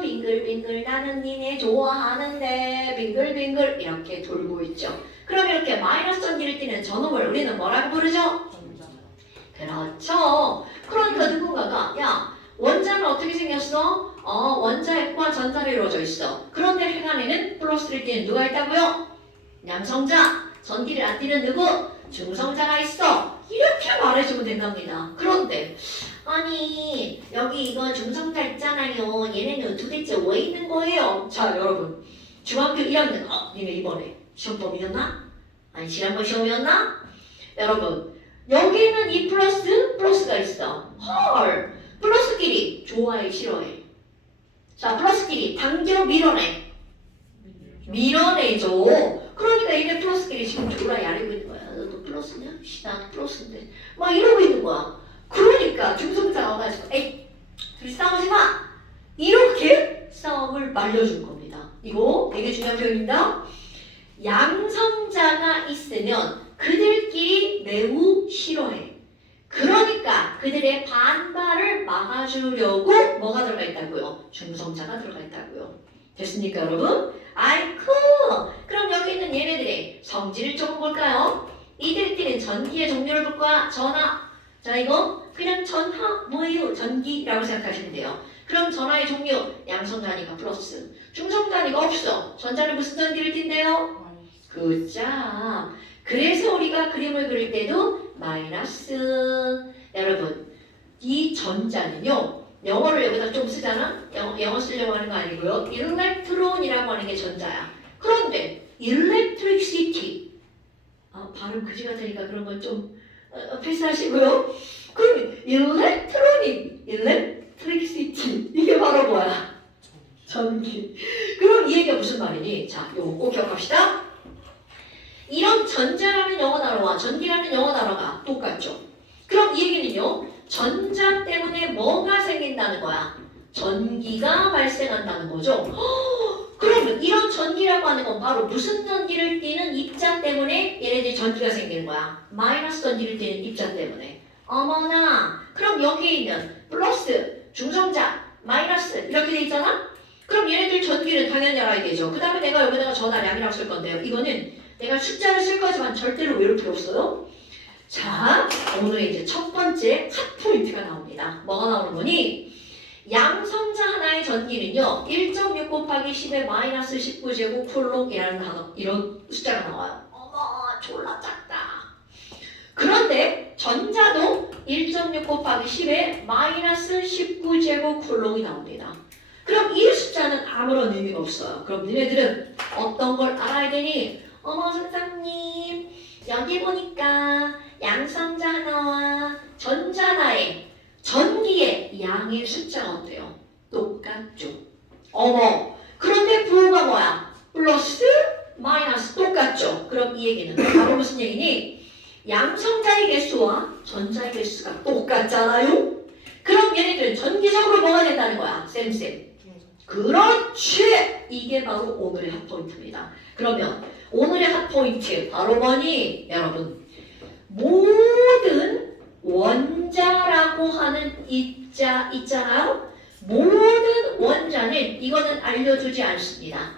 빙글빙글 나는 니네 좋아하는데 빙글빙글 이렇게 돌고 있죠. 그럼 이렇게 마이너스 전기를 띠는 저놈을 우리는 뭐라고 부르죠? 그렇죠. 그러니까 누군가가 야, 원자는 어떻게 생겼어? 원자 핵과 전자로 이루어져 있어. 그런데 핵 안에는 플러스를 띠는 누가 있다고요? 양성자. 전기를 안 띠는 누구? 중성자가 있어. 이렇게 말해주면 된답니다. 그런데 아니 여기 이거 중성자 있잖아요. 얘네는 도대체 왜 있는 거예요? 자, 여러분 중학교 1학년 니네 이번에 시험범위였나? 아니 지난번 시험이었나? 여러분 여기에는 이 플러스가 있어. 헐, 플러스끼리 좋아해 싫어해? 자, 플러스끼리 당겨 밀어내죠. 그러니까 이게 플러스끼리 지금 졸라 야리고 있는 거야. 너 플러스냐? 나도 플러스인데 막 이러고 있는 거야. 그러니까 중성자가 와가지고 에이 둘이 싸우지 마! 이렇게 싸움을 말려준 겁니다. 이거 되게 중요한 표현입니다. 양성자가 있으면 그들끼리 매우 싫어해. 그러니까 그들의 반발을 막아주려고 뭐가 들어가 있다고요? 중성자가 들어가 있다고요. 됐습니까, 여러분? 아이쿠! 그럼 여기 있는 얘네들의 성질을 조금 볼까요? 이들끼리는 전기의 종류를 볼 거야. 전하. 자, 이거 그냥 전하 뭐예요? 전기라고 생각하시면 돼요. 그럼 전하의 종류 양성자니까 플러스, 중성자니까 없어. 전자는 무슨 전기를 띈대요? 굿잡. 그래서 우리가 그림을 그릴 때도 마이너스. 여러분 이 전자는요, 영어를 여기다 좀 쓰잖아. 영어 쓰려고 하는 거 아니고요. 일렉트론이라고 하는 게 전자야. 그런데 electricity 발음 그지 같으니까 그런 건 좀 패스하시고요. 그럼 electricity 이게 바로 뭐야? 전기. 그럼 이 얘기가 무슨 말이니? 자, 요거 꼭 기억합시다. 이런 전자라는 영어 단어와 전기라는 영어 단어가 똑같죠. 그럼 이 얘기는요, 전자 때문에 뭐가 생긴다는 거야? 전기가 발생한다는 거죠. 그러면 이런 전기라고 하는 건 바로 무슨 전기를 띠는 입자 때문에 얘네들이 전기가 생기는 거야? 마이너스 전기를 띠는 입자 때문에. 어머나, 그럼 여기에 있는 플러스, 중성자, 마이너스 이렇게 돼 있잖아? 그럼 얘네들 전기를 당연히 알아야 되죠. 그 다음에 내가 여기다가 전하량이라고 쓸 건데요. 이거는 내가 숫자를 쓸 거지만 절대로 외울 필요 없어요. 자, 오늘 이제 첫 번째 핫 포인트가 나옵니다. 뭐가 나오는 거니? 양성자 하나의 전기는요, 1.6 곱하기 10의 마이너스 19제곱 쿨롱이라는 이런 숫자가 나와요. 어머, 졸라 작다. 그런데 전자도 1.6 곱하기 10의 마이너스 19제곱 쿨롱이 나옵니다. 그럼 이 숫자는 아무런 의미가 없어요. 그럼 니네들은 어떤 걸 알아야 되니? 어머 선생님, 여기 보니까 양성자 하나와 전자 하나의 전기의 양의 숫자가 어때요? 똑같죠. 어머, 그런데 부호가 뭐야? 플러스, 마이너스 똑같죠. 그럼 이 얘기는 바로 무슨 얘기니? 양성자의 개수와 전자의 개수가 똑같잖아요? 그럼 얘네들은 전기적으로 뭐가 된다는 거야? 쌤. 그렇지! 이게 바로 오늘의 핫포인트입니다. 그러면 오늘의 핫포인트 바로 뭐니? 여러분, 모든 원자라고 하는 입자 있잖아요? 모든 원자는 이거는 알려주지 않습니다.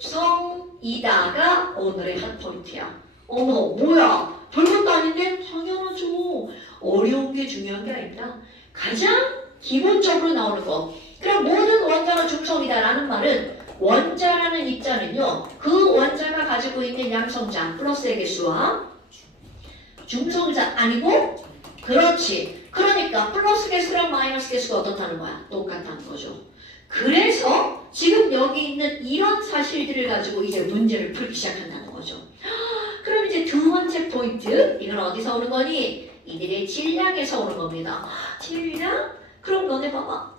중성이다가 오늘의 핫포인트야. 어머, 뭐야? 별것도 아닌데? 당연하죠. 어려운 게 중요한 게 아닙니다. 가장 기본적으로 나오는 거. 그럼 모든 원자가 중성이다라는 말은 원자라는 입자는요, 그 원자가 가지고 있는 양성자 플러스의 개수와 중성자 아니고, 그렇지. 그러니까 플러스 개수랑 마이너스 개수가 어떻다는 거야? 똑같다는 거죠. 그래서 지금 여기 있는 이런 사실들을 가지고 이제 문제를 풀기 시작한다는 거죠. 그럼 이제 두 번째 포인트, 이건 어디서 오는 거니? 이들의 질량에서 오는 겁니다. 질량? 그럼 너네 봐봐.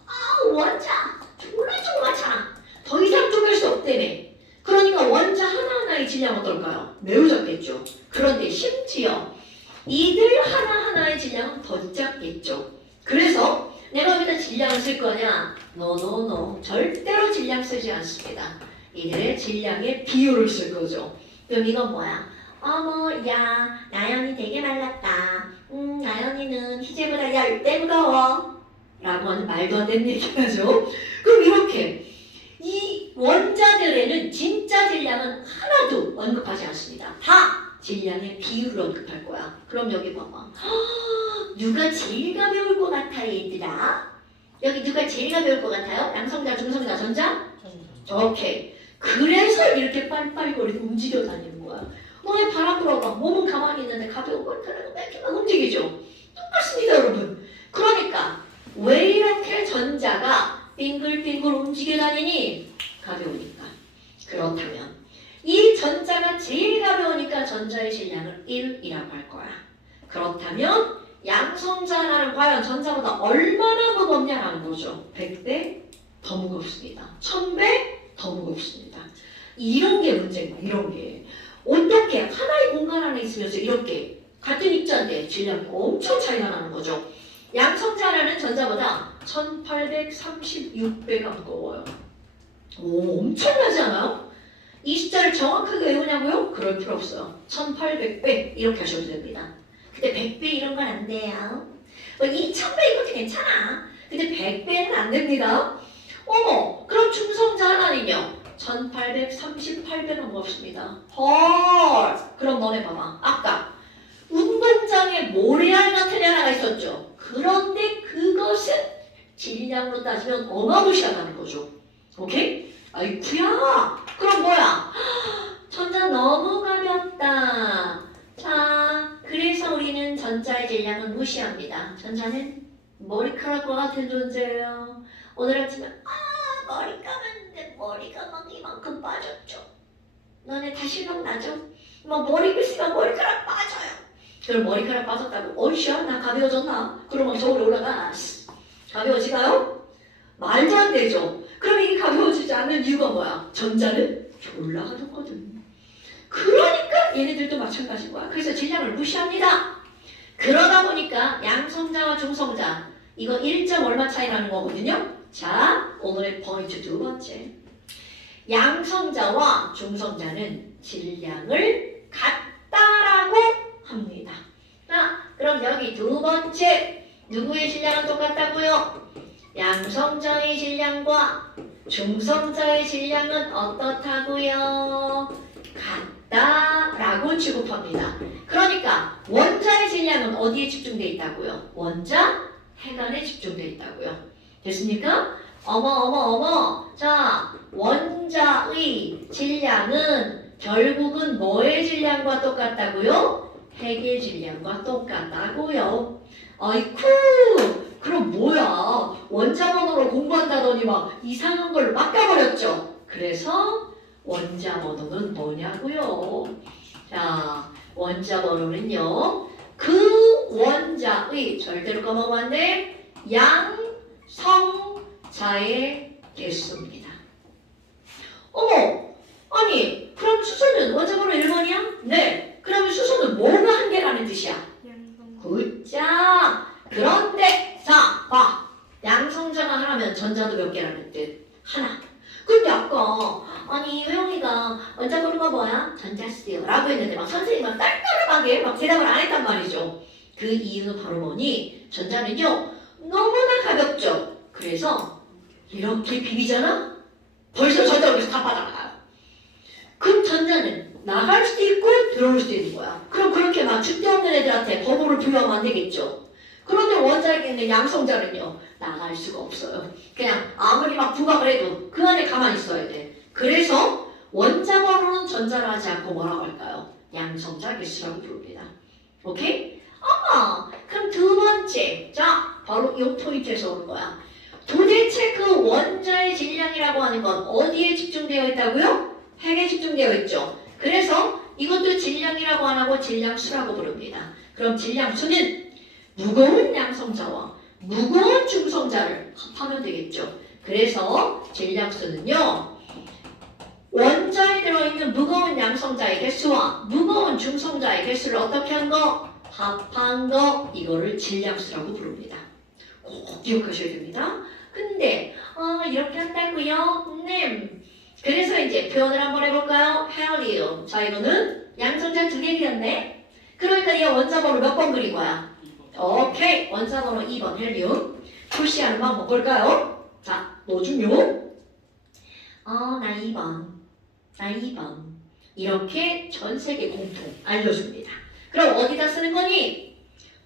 원자 졸라 많잖아. 더 이상 쪼갤 수 없다며. 그러니까 원자 하나하나의 질량 어떨까요? 매우 작겠죠. 그런데 심지어 이들 하나하나의 질량은 더 작겠죠. 그래서 내가 여기다 질량을 쓸 거냐? 노. 절대로 질량 쓰지 않습니다. 이들의 질량의 비율을 쓸 거죠. 그럼 이건 뭐야? 어머, 야, 나연이 되게 말랐다. 나연이는 희재보다 10배 무거워. 라고 하는 말도 안 되는 얘기를 하죠. 그럼 이렇게 이 원자들에는 진짜 질량은 하나도 언급하지 않습니다. 다 질량의 비율을 언급할 거야. 그럼 여기 봐봐. 누가 제일 가벼울 것 같아, 얘들아? 여기 누가 제일 가벼울 것 같아요? 양성자, 중성자, 전자? 오케이. 그래서 이렇게 빨빨거리고 움직여 다니는 거야. 너네 바람 불어봐. 몸은 가만히 있는데 가벼운 머리카락은 왜 이렇게 막 움직이죠? 똑같습니다, 여러분. 그러니까 왜 이렇게 전자가 빙글빙글 움직여 다니니? 가벼우니까. 그렇다면 이 전자가 제일 가벼우니까 전자의 질량을 1이라고 할 거야. 그렇다면 양성자 하나는 과연 전자보다 얼마나 무겁냐라는 거죠. 100배 더 무겁습니다. 1000배 더 무겁습니다. 이런 게 문제인 거야. 이런 게. 어떻게 하나의 공간 안에 있으면서 이렇게 같은 입자인데 질량이 엄청 차이가 나는 거죠. 양성자 하나는 전자보다 1836배가 무거워요. 오, 엄청나지 않아요? 이 숫자를 정확하게 외우냐고요? 그럴 필요 없어요. 1800배 이렇게 하셔도 됩니다. 근데 100배 이런 건 안 돼요. 뭐 2000배 이것도 괜찮아. 근데 100배는 안 됩니다. 어머, 그럼 중성자 하나는요? 1838배가 무겁습니다. 헐! 그럼 너네 봐봐. 아까 운동장에 모래알 같은 애 하나가 있었죠. 그런데 그것은 질량으로 따지면 어마무시하다는 거죠. 오케이? 아이쿠야! 그럼 뭐야? 전자 너무 가볍다. 자, 그래서 우리는 전자의 질량은 무시합니다. 전자는 머리카락과 같은 존재예요. 오늘 아침에 머리 감았는데 머리가 막 이만큼 빠졌죠. 너네 다시 기억나죠? 막 머리 빗으면 머리카락 빠져요. 그럼 머리카락 빠졌다고 어이씨야 나 가벼워졌나? 그러면 서울에 올라가. 가벼워지가요? 말도 안 되죠. 그럼 이게 가벼워지지 않는 이유가 뭐야? 전자는 졸라 가볍거든. 그러니까 얘네들도 마찬가지인 거야. 그래서 질량을 무시합니다. 그러다 보니까 양성자와 중성자 이거 1점 얼마 차이 나는 거거든요. 자, 오늘의 포인트 두 번째. 양성자와 중성자는 질량을 같다라고 합니다. 자, 그럼 여기 두 번째 누구의 질량은 똑같다고요? 양성자의 질량과 중성자의 질량은 어떻다고요? 같다라고 취급합니다. 그러니까 원자의 질량은 어디에 집중되어 있다고요? 원자 해관에 집중되어 있다고요. 됐습니까? 어머. 자, 원자의 질량은 결국은 뭐의 질량과 똑같다고요? 핵의 질량과 똑같다고요. 아이쿠! 그럼 뭐야? 원자 번호로 공부한다더니 막 이상한 걸 막 까버렸죠? 그래서 원자 번호는 뭐냐고요? 자, 원자 번호는요. 그 원자의 절대로 까먹으면 안 돼. 양성자의 개수입니다. 어머! 아니 그럼 수소는 원자 번호 1번이야? 네. 그러면 수소는 뭐가 한 개라는 뜻이야? 양성. 굿자. 그런데 자, 봐. 양성자가 하나면 전자도 몇 개라는 뜻? 하나. 근데 아까 아니 회영이가 원자 번호가 뭐야? 전자수요 라고 했는데 막 선생님이 막 딸딸하게 막 대답을 안 했단 말이죠. 그 이유는 바로 뭐니? 전자는요 너무나 가볍죠. 그래서 이렇게 비비잖아? 벌써 전자가 여기서 다 빠져나가요. 그럼 전자는 나갈 수도 있고 들어올 수도 있는 거야. 그럼 그렇게 막 줏대 없는 애들한테 번호를 부여하면 안 되겠죠. 그런데 원자에 있는 양성자는요 나갈 수가 없어요. 그냥 아무리 막 부각을 해도 그 안에 가만히 있어야 돼. 그래서 원자 번호는 전자를 하지 않고 뭐라고 할까요? 양성자 개수라고 부릅니다. 오케이? 그럼 두 번째. 자, 바로 이 포인트에서 오는 거야. 도대체 그 원자의 질량이라고 하는 건 어디에 집중되어 있다고요? 핵에 집중되어 있죠. 그래서 이것도 질량이라고 안 하고 질량수라고 부릅니다. 그럼 질량수는 무거운 양성자와 무거운 중성자를 합하면 되겠죠. 그래서 질량수는요. 원자에 들어있는 무거운 양성자의 개수와 무거운 중성자의 개수를 어떻게 한 거? 합한 거. 이거를 질량수라고 부릅니다. 꼭 기억하셔야 됩니다. 근데 이렇게 한다고요? 네. 그래서 이제 표현을 한번 해볼까요? 헬리움. 자, 이거는 양성자 두 개 그렸네. 그러니까 이 원자 번호 몇 번 그린 거야? 오케이. 원자 번호 2번 헬리움. 표시하는 방법 볼까요? 자, 너 중요. 나 2번. 나 2번. 이렇게 전 세계 공통 알려줍니다. 그럼 어디다 쓰는 거니?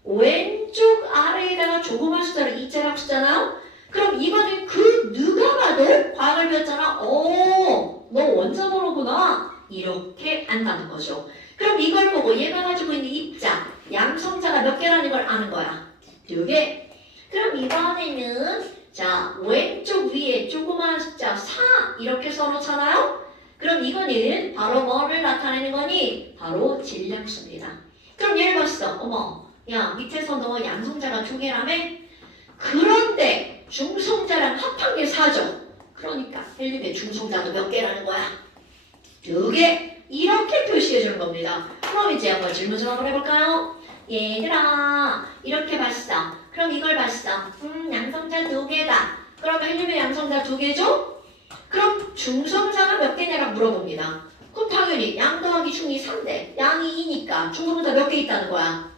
왼쪽 아래에다가 조그만 숫자를 2자라고 쓰잖아요? 그럼 이거는 그 누가 봐도 과학을 배웠잖아. 너 원자 번호구나. 이렇게 안다는 거죠. 그럼 이걸 보고 얘가 가지고 있는 입자, 양성자가 몇 개라는 걸 아는 거야. 2개. 그럼 이번에는 자 왼쪽 위에 조그만 숫자 4 이렇게 써놓잖아요. 그럼 이거는 바로 뭐를 나타내는 거니? 바로 질량수입니다. 그럼 얘를 봤어. 어머, 야 밑에서 너 양성자가 2개라며? 그런데 중성자랑 합한 게 4죠. 그러니까 헬륨의 중성자도 몇 개라는 거야? 2개. 이렇게 표시해 주는 겁니다. 그럼 이제 한번 질문 좀 한번 해볼까요? 얘들아 이렇게 봤어. 그럼 이걸 봤어. 양성자 2개다. 그럼 헬륨의 양성자 2개죠? 그럼 중성자가 몇 개냐라고 물어봅니다. 그럼 당연히 양 더하기 중이 3대. 양이 2니까 중성자 몇 개 있다는 거야?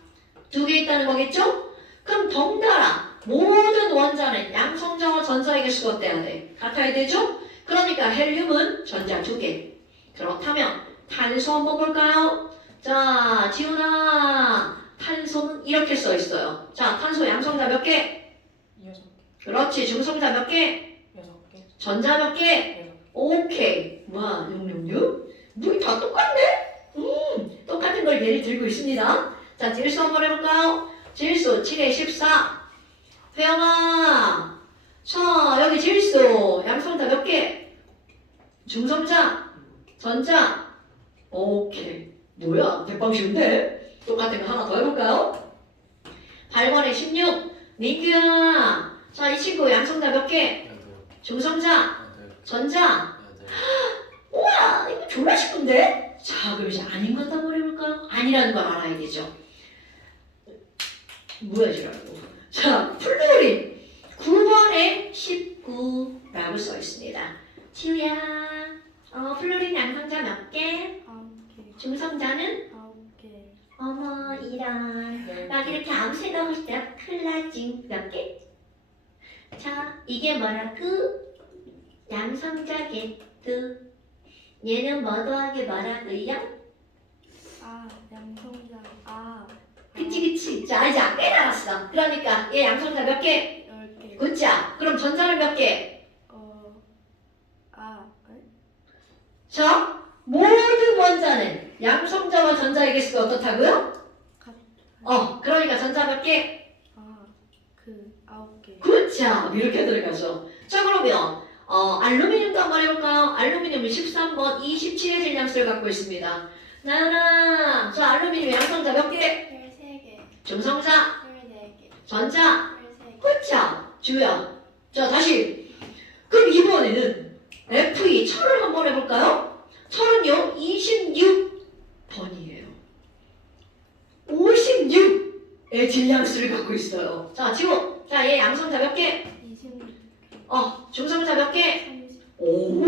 2개 있다는 거겠죠? 그럼 덩달아 모든 원자는 양성자와 전자의 개수가 어때야 돼? 같아야 되죠? 그러니까 헬륨은 전자 2개. 그렇다면 탄소 한번 볼까요? 자, 지훈아. 탄소는 이렇게 써 있어요. 자, 탄소 양성자 몇 개? 6개. 그렇지. 중성자 몇 개? 6개. 전자 몇 개? 6개. 오케이. 뭐야, 666? 우리 다 똑같네? 똑같은 걸 예를 들고 있습니다. 자, 질소 한번 해볼까요? 질소 7에 14. 회영아. 자, 여기 질소. 양성자 몇 개? 중성자? 전자? 오케이. 뭐야, 대빵 쉬운데? 똑같은 거 하나 더 해볼까요? 8번에 16. 민규야. 자, 이 친구 양성자 몇 개? 중성자? 전자? 우와, 이거 졸라 쉽은데? 자, 그럼 이제 아닌 것 한번 해볼까요? 아니라는 걸 알아야 되죠. 뭐야, 지라고. 자, 플루린. 9번에 19라고 써 있습니다. 지우야, 플루린 양성자 몇 개? 9개. 중성자는? 9개. 어머, 이런. 막 이렇게 아무 생각 없이 내가 큰일 나지. 몇 개? 자, 이게 뭐라고? 양성자겠드. 얘는 뭐 더하기 뭐라고요? 양성자. 그치. 자, 이제 깨달았어. 그러니까 얘 양성자 몇 개? 10개. 굿자. 그럼 전자는 몇 개? 에? 자, 모든 원자는 양성자와 전자의 개수가 어떻다고요? 그러니까 전자 몇 개? 9개. 굿자. 이렇게 들어가죠. 자, 그러면 알루미늄도 한번 해볼까요? 알루미늄은 13번 27의 질량수를 갖고 있습니다. 나연아, 자, 알루미늄 양성자 몇 개? 13개. 중성자, 14개. 전자, 13개. 굿자. 주야. 자, 다시. 그럼 이번에는 Fe 철을 한번 해볼까요? 철은요 26번이에요. 질량수를 갖고 있어요. 자, 지금 자, 얘 양성자 몇 개? 26, 중성자 몇 개? 30, 오,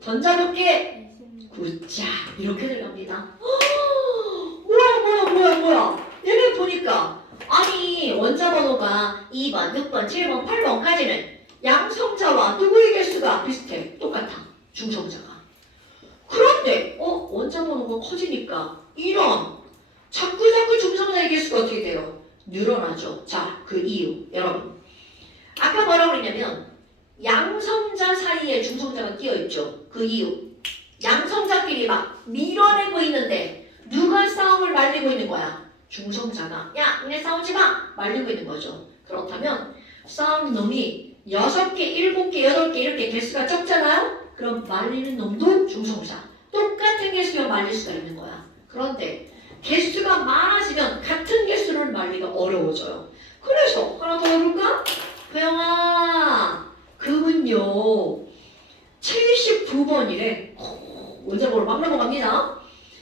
전자 몇 개? 26. 굿자, 이렇게 들어갑니다. 뭐야. 얘네 보니까 아니 원자 번호가 2번, 6번, 7번, 8번까지는 양성자와 누구의 개수가 비슷해? 똑같아. 중성자가. 그런데 원자 번호가 커지니까 이런 자꾸 중성자의 개수가 어떻게 돼요? 늘어나죠. 자, 그 이유 여러분 아까 뭐라고 그랬냐면 양성자 사이에 중성자가 끼어있죠. 그 이유 양성자끼리 막 밀어내고 있는데 누가 싸움을 말리고 있는 거야? 중성자가 야 니네 싸우지 마! 말리고 있는 거죠. 그렇다면 싸우는 놈이 6개, 7개, 8개 이렇게 개수가 적잖아요? 그럼 말리는 놈도 중성자 똑같은 개수면 말릴 수가 있는 거야. 그런데 개수가 많아지면 같은 개수를 말리기가 어려워져요. 그래서 하나 더 해볼까? 배영아 그분요 79번이래. 원자번호 막 넘어갑니다.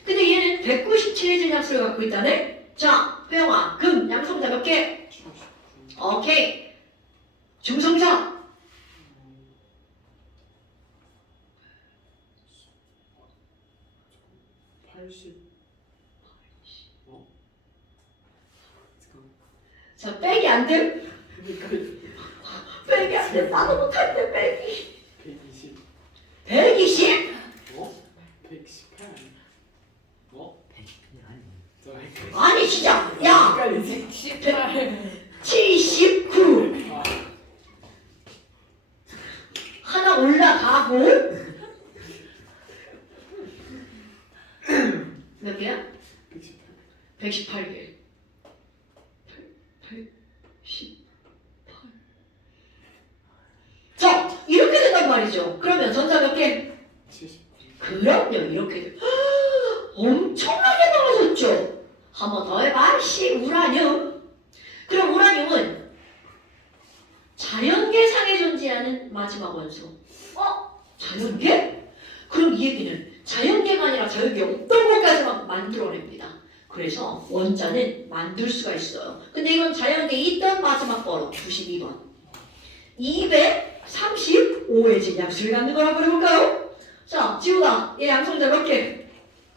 근데 얘는 197의 질량수를 갖고 있다네? 자, 회영아, 금, 양성자 몇 개? 오케이. 중성자. 80. 자, 빼기 안 돼? 헷갈려. 빼기 안 돼. 나도 못하는데 빼기. 120. 120? 118. 저 아니, 진짜. 야, 헷갈리지? 79. 하나 올라가고. 몇 개야? 118. 118개. 118. 자, 이렇게 된단 말이죠. 그러면 전자 몇 개? 70. 그럼요, 이렇게 돼. 엄청나게 많아졌죠. 한 번 더 해봐. 우라늄. 그럼 우라늄은 자연계상에 존재하는 마지막 원소. 자연계? 그럼 이 얘기는 자연계가 아니라 자연계 없던 것까지만 만들어냅니다. 그래서 원자는 만들 수가 있어요. 근데 이건 자연계에 있던 마지막 번호 92번. 235의 질량수를 갖는 거라고 해볼까요? 자, 지우다. 얘 양성자 몇 개?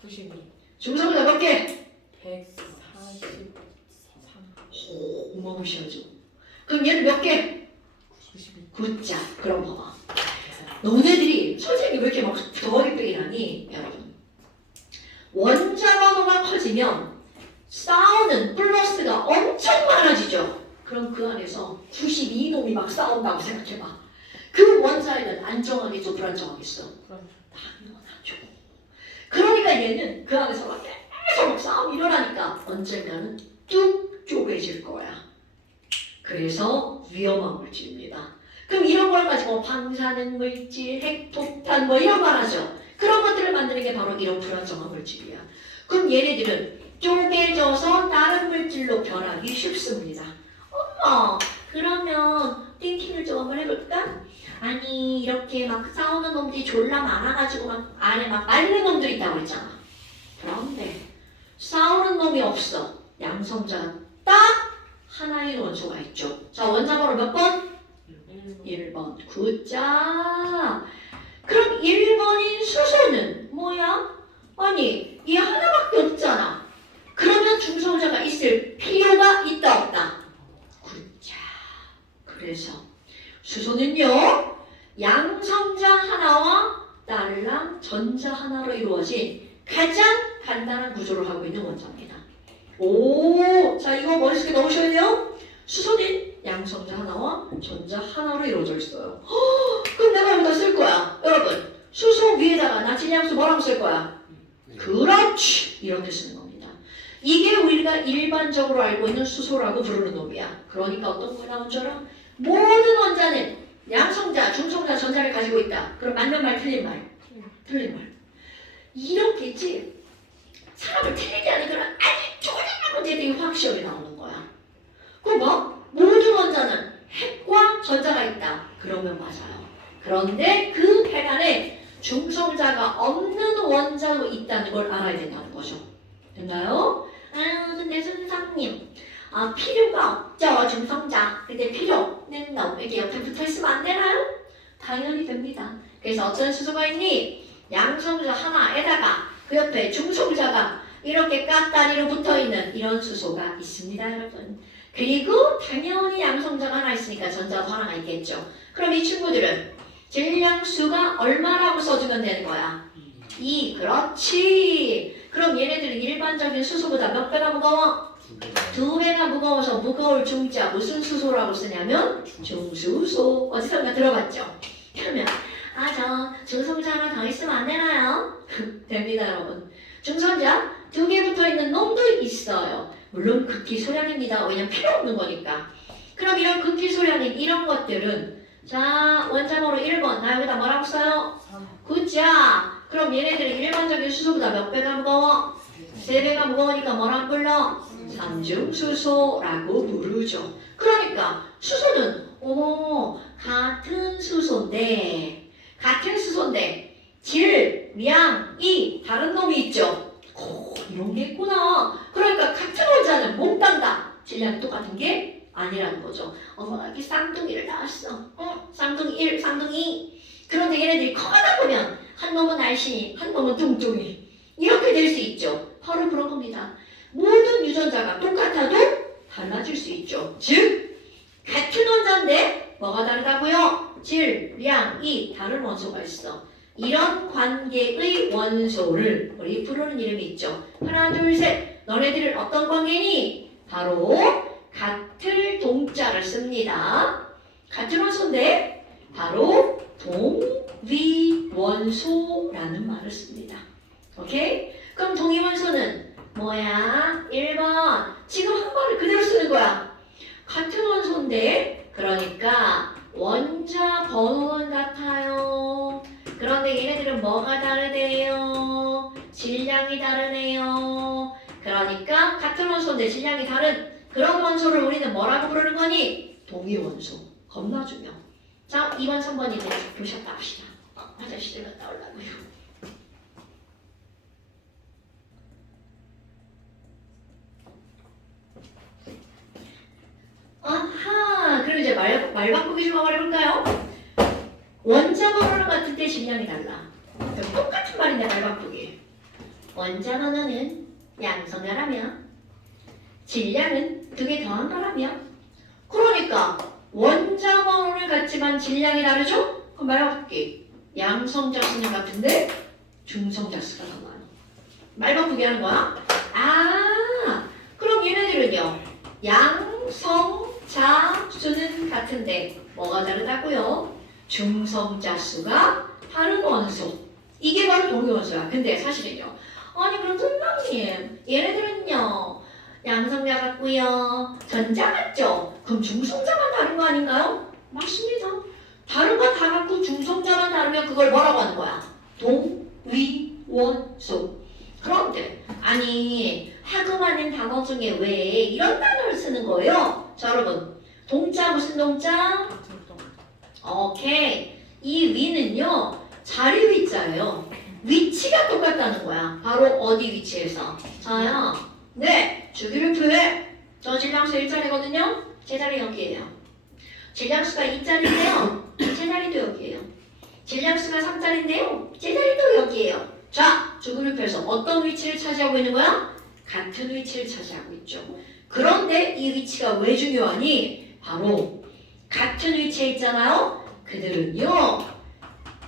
92. 중성자 몇 개? 143. 오, 어마무시하죠. 그럼 얘는 몇 개? 92. 굿자. 그럼 봐봐. 너네들이 선생님이 왜 이렇게 막 덩어리 빼기라니? 여러분. 원자 번호가 커지면 싸우는 플러스가 엄청 많아지죠. 그럼 그 안에서 92놈이 막 싸운다고 생각해봐. 그 원자에는 안정하겠죠, 불안정하겠어? 당연하죠. 그러니까 얘는 그 안에서 막 계속 막 싸움이 일어나니까 언젠가는 뚝 쪼개질 거야. 그래서 위험한 물질입니다. 그럼 이런 걸 가지고 방사능 물질, 핵폭탄 뭐 이런 말 하죠. 그런 것들을 만드는 게 바로 이런 불안정한 물질이야. 그럼 얘네들은 쪼개져서 다른 물질로 변하기 쉽습니다. 그러면 띵킹을 좀 한번 해볼까? 아니 이렇게 막 싸우는 놈들이 졸라 많아가지고 막 안에 막 말리는 놈들이 있다고 했잖아. 그런데 싸우는 놈이 없어. 양성자가 딱 하나의 원소가 있죠. 자, 원자번호 몇 번? 1번. 굿자. 그럼 1번인 수소는 뭐야? 아니 얘 하나밖에 없잖아. 그러면 중성자가 있을 필요가 있다 없다? 굿자. 그래서 수소는요 양성자 하나와 딸랑 전자 하나로 이루어진 가장 간단한 구조를 하고 있는 원자입니다. 오, 자 이거 머릿속에 넣으셔야 돼요. 수소는 양성자 하나와 전자 하나로 이루어져 있어요. 그럼 내가 여기다 쓸 거야. 여러분, 수소 위에다가 나 질량수 뭐라고 쓸 거야? 그렇지! 이렇게 쓰는 겁니다. 이게 우리가 일반적으로 알고 있는 수소라고 부르는 놈이야. 그러니까 어떤 거 나온 줄 알아? 모든 원자는 양성자, 중성자, 전자를 가지고 있다. 그럼 맞는 말, 틀린 말? 틀린 말. 이렇게지 사람을 틀리게 하는 그런 아주 조그마한 문제들이 화학 시험에 나오는 거야. 그럼 뭐? 모든 원자는 핵과 전자가 있다. 그러면 맞아요. 그런데 그 핵 안에 중성자가 없는 원자도 있다는 걸 알아야 된다는 거죠. 됐나요? 근데 선생님 필요가 없죠. 중성자. 근데 필요는 놈 이렇게 옆에 붙어있으면 안 되나요? 당연히 됩니다. 그래서 어떤 수소가 있니? 양성자 하나에다가 그 옆에 중성자가 이렇게 깍다리로 붙어있는 이런 수소가 있습니다, 여러분. 그리고 당연히 양성자가 하나 있으니까 전자도 하나가 있겠죠. 그럼 이 친구들은 질량수가 얼마라고 써주면 되는 거야? 2. 그렇지. 그럼 얘네들은 일반적인 수소보다 몇 배가 무거워? 2배가 무거워서 무거울 중자 무슨 수소라고 쓰냐면 중수소. 어디선가 들어봤죠? 그러면 저 중성자 하나 더 있으면 안 되나요? 됩니다, 여러분. 중성자 2개 붙어있는 놈도 있어요. 물론 극히 소량입니다. 왜냐면 필요 없는 거니까. 그럼 이런 극히 소량인 이런 것들은 자 원자번호 1번 나 여기다 뭐라고 써요? 9자. 그럼 얘네들은 일반적인 수소보다 몇 배가 무거워? 3배가 무거우니까 뭐라고 불러? 삼중수소라고 부르죠. 그러니까 수소는 같은 수소인데 질, 량, 이 다른 놈이 있죠. 이런 게 있구나. 그러니까 같은 원자는 몽땅 질량이 똑같은 게 아니라는 거죠. 엄마가 이렇게 쌍둥이를 낳았어. 쌍둥이 1, 쌍둥이 2. 그런데 얘네들이 커가다 보면 한 놈은 날씬히, 한 놈은 뚱뚱이. 이렇게 될 수 있죠. 바로 그런 겁니다. 모든 유전자가 똑같아도 달라질 수 있죠. 즉, 같은 원자인데 뭐가 다르다고요? 질, 량, 이 다른 원소가 있어. 이런 관계의 원소를 우리 부르는 이름이 있죠. 하나, 둘, 셋. 너네들은 어떤 관계니? 바로 같을 동자를 씁니다. 같은 원소인데 바로 동위원소라는 말을 씁니다. 오케이? 그럼 동위원소는 뭐야? 1번. 지금 한 말을 그대로 쓰는 거야. 같은 원소인데 그러니까 원자 번호는 같아요. 그런데 얘네들은 뭐가 다르대요? 질량이 다르네요. 그러니까 같은 원소인데 질량이 다른 그런 원소를 우리는 뭐라고 부르는 거니? 동위원소. 겁나 중요. 자, 2번, 3번이 이제 보셨다 합시다. 화장실 갔다 오려고요. 아하, 그럼 이제 말 바꾸기 좀 한번 해볼까요? 원자 번호는 같은데 질량이 달라. 똑같은 말인데 말 바꾸기. 원자 번호는 양성자라면 질량은 2개 더한 거라면 그러니까 원자 번호는 같지만 질량이 다르죠? 그럼 말 바꾸기. 양성자 수는 같은데 중성자 수가 더 많아. 말 바꾸기 하는 거야? 그럼 얘네들은요. 양성자 수는 같은데 뭐가 다르다고요? 중성자 수가 다른 원소. 이게 바로 동위원소야. 근데 사실은요. 아니 그럼 선생님 얘네들은요. 양성자 같고요. 전자 같죠? 그럼 중성자만 다른 거 아닌가요? 맞습니다. 다른 거 다 같고 중성자만 다르면 그걸 뭐라고 하는 거야? 동위원소. 그런데 아니 학음하는 단어 중에 왜 이런 단어를 쓰는 거예요? 자 여러분 동자 무슨 동자? 오케이. 이 위는요 자리 위자예요. 위치가 똑같다는 거야. 바로 어디 위치에서? 자요. 네. 주기율표에 저 질량수 1자리거든요. 제 자리 여기에요. 질량수가 2자리인데요. 제 자리도 여기에요. 질량수가 3자리인데요. 제 자리도 여기에요. 자, 주기율표에서 어떤 위치를 차지하고 있는 거야? 같은 위치를 차지하고 있죠. 그런데 이 위치가 왜 중요하니? 바로 같은 위치에 있잖아요. 그들은요.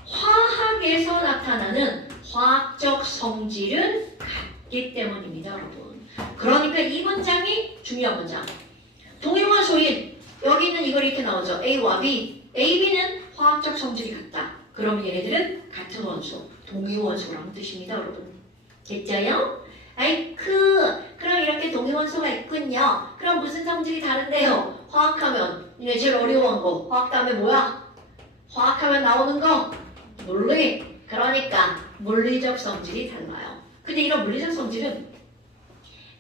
화학에서 나타나는 화학적 성질은 같기 때문입니다, 여러분. 그러니까 이 문장이 중요한 문장. 동위원소인 여기 있는 이걸 이렇게 나오죠. A와 B. A, B는 화학적 성질이 같다. 그럼 얘네들은 같은 원소, 동위원소라는 뜻입니다, 여러분. 됐죠요? 그럼 이렇게 동위원소가 있군요. 그럼 무슨 성질이 다른데요? 화학하면 이게 제일 어려운 거. 화학하면 뭐야? 화학하면 나오는 거 물리. 그러니까 물리적 성질이 달라요. 근데 이런 물리적 성질은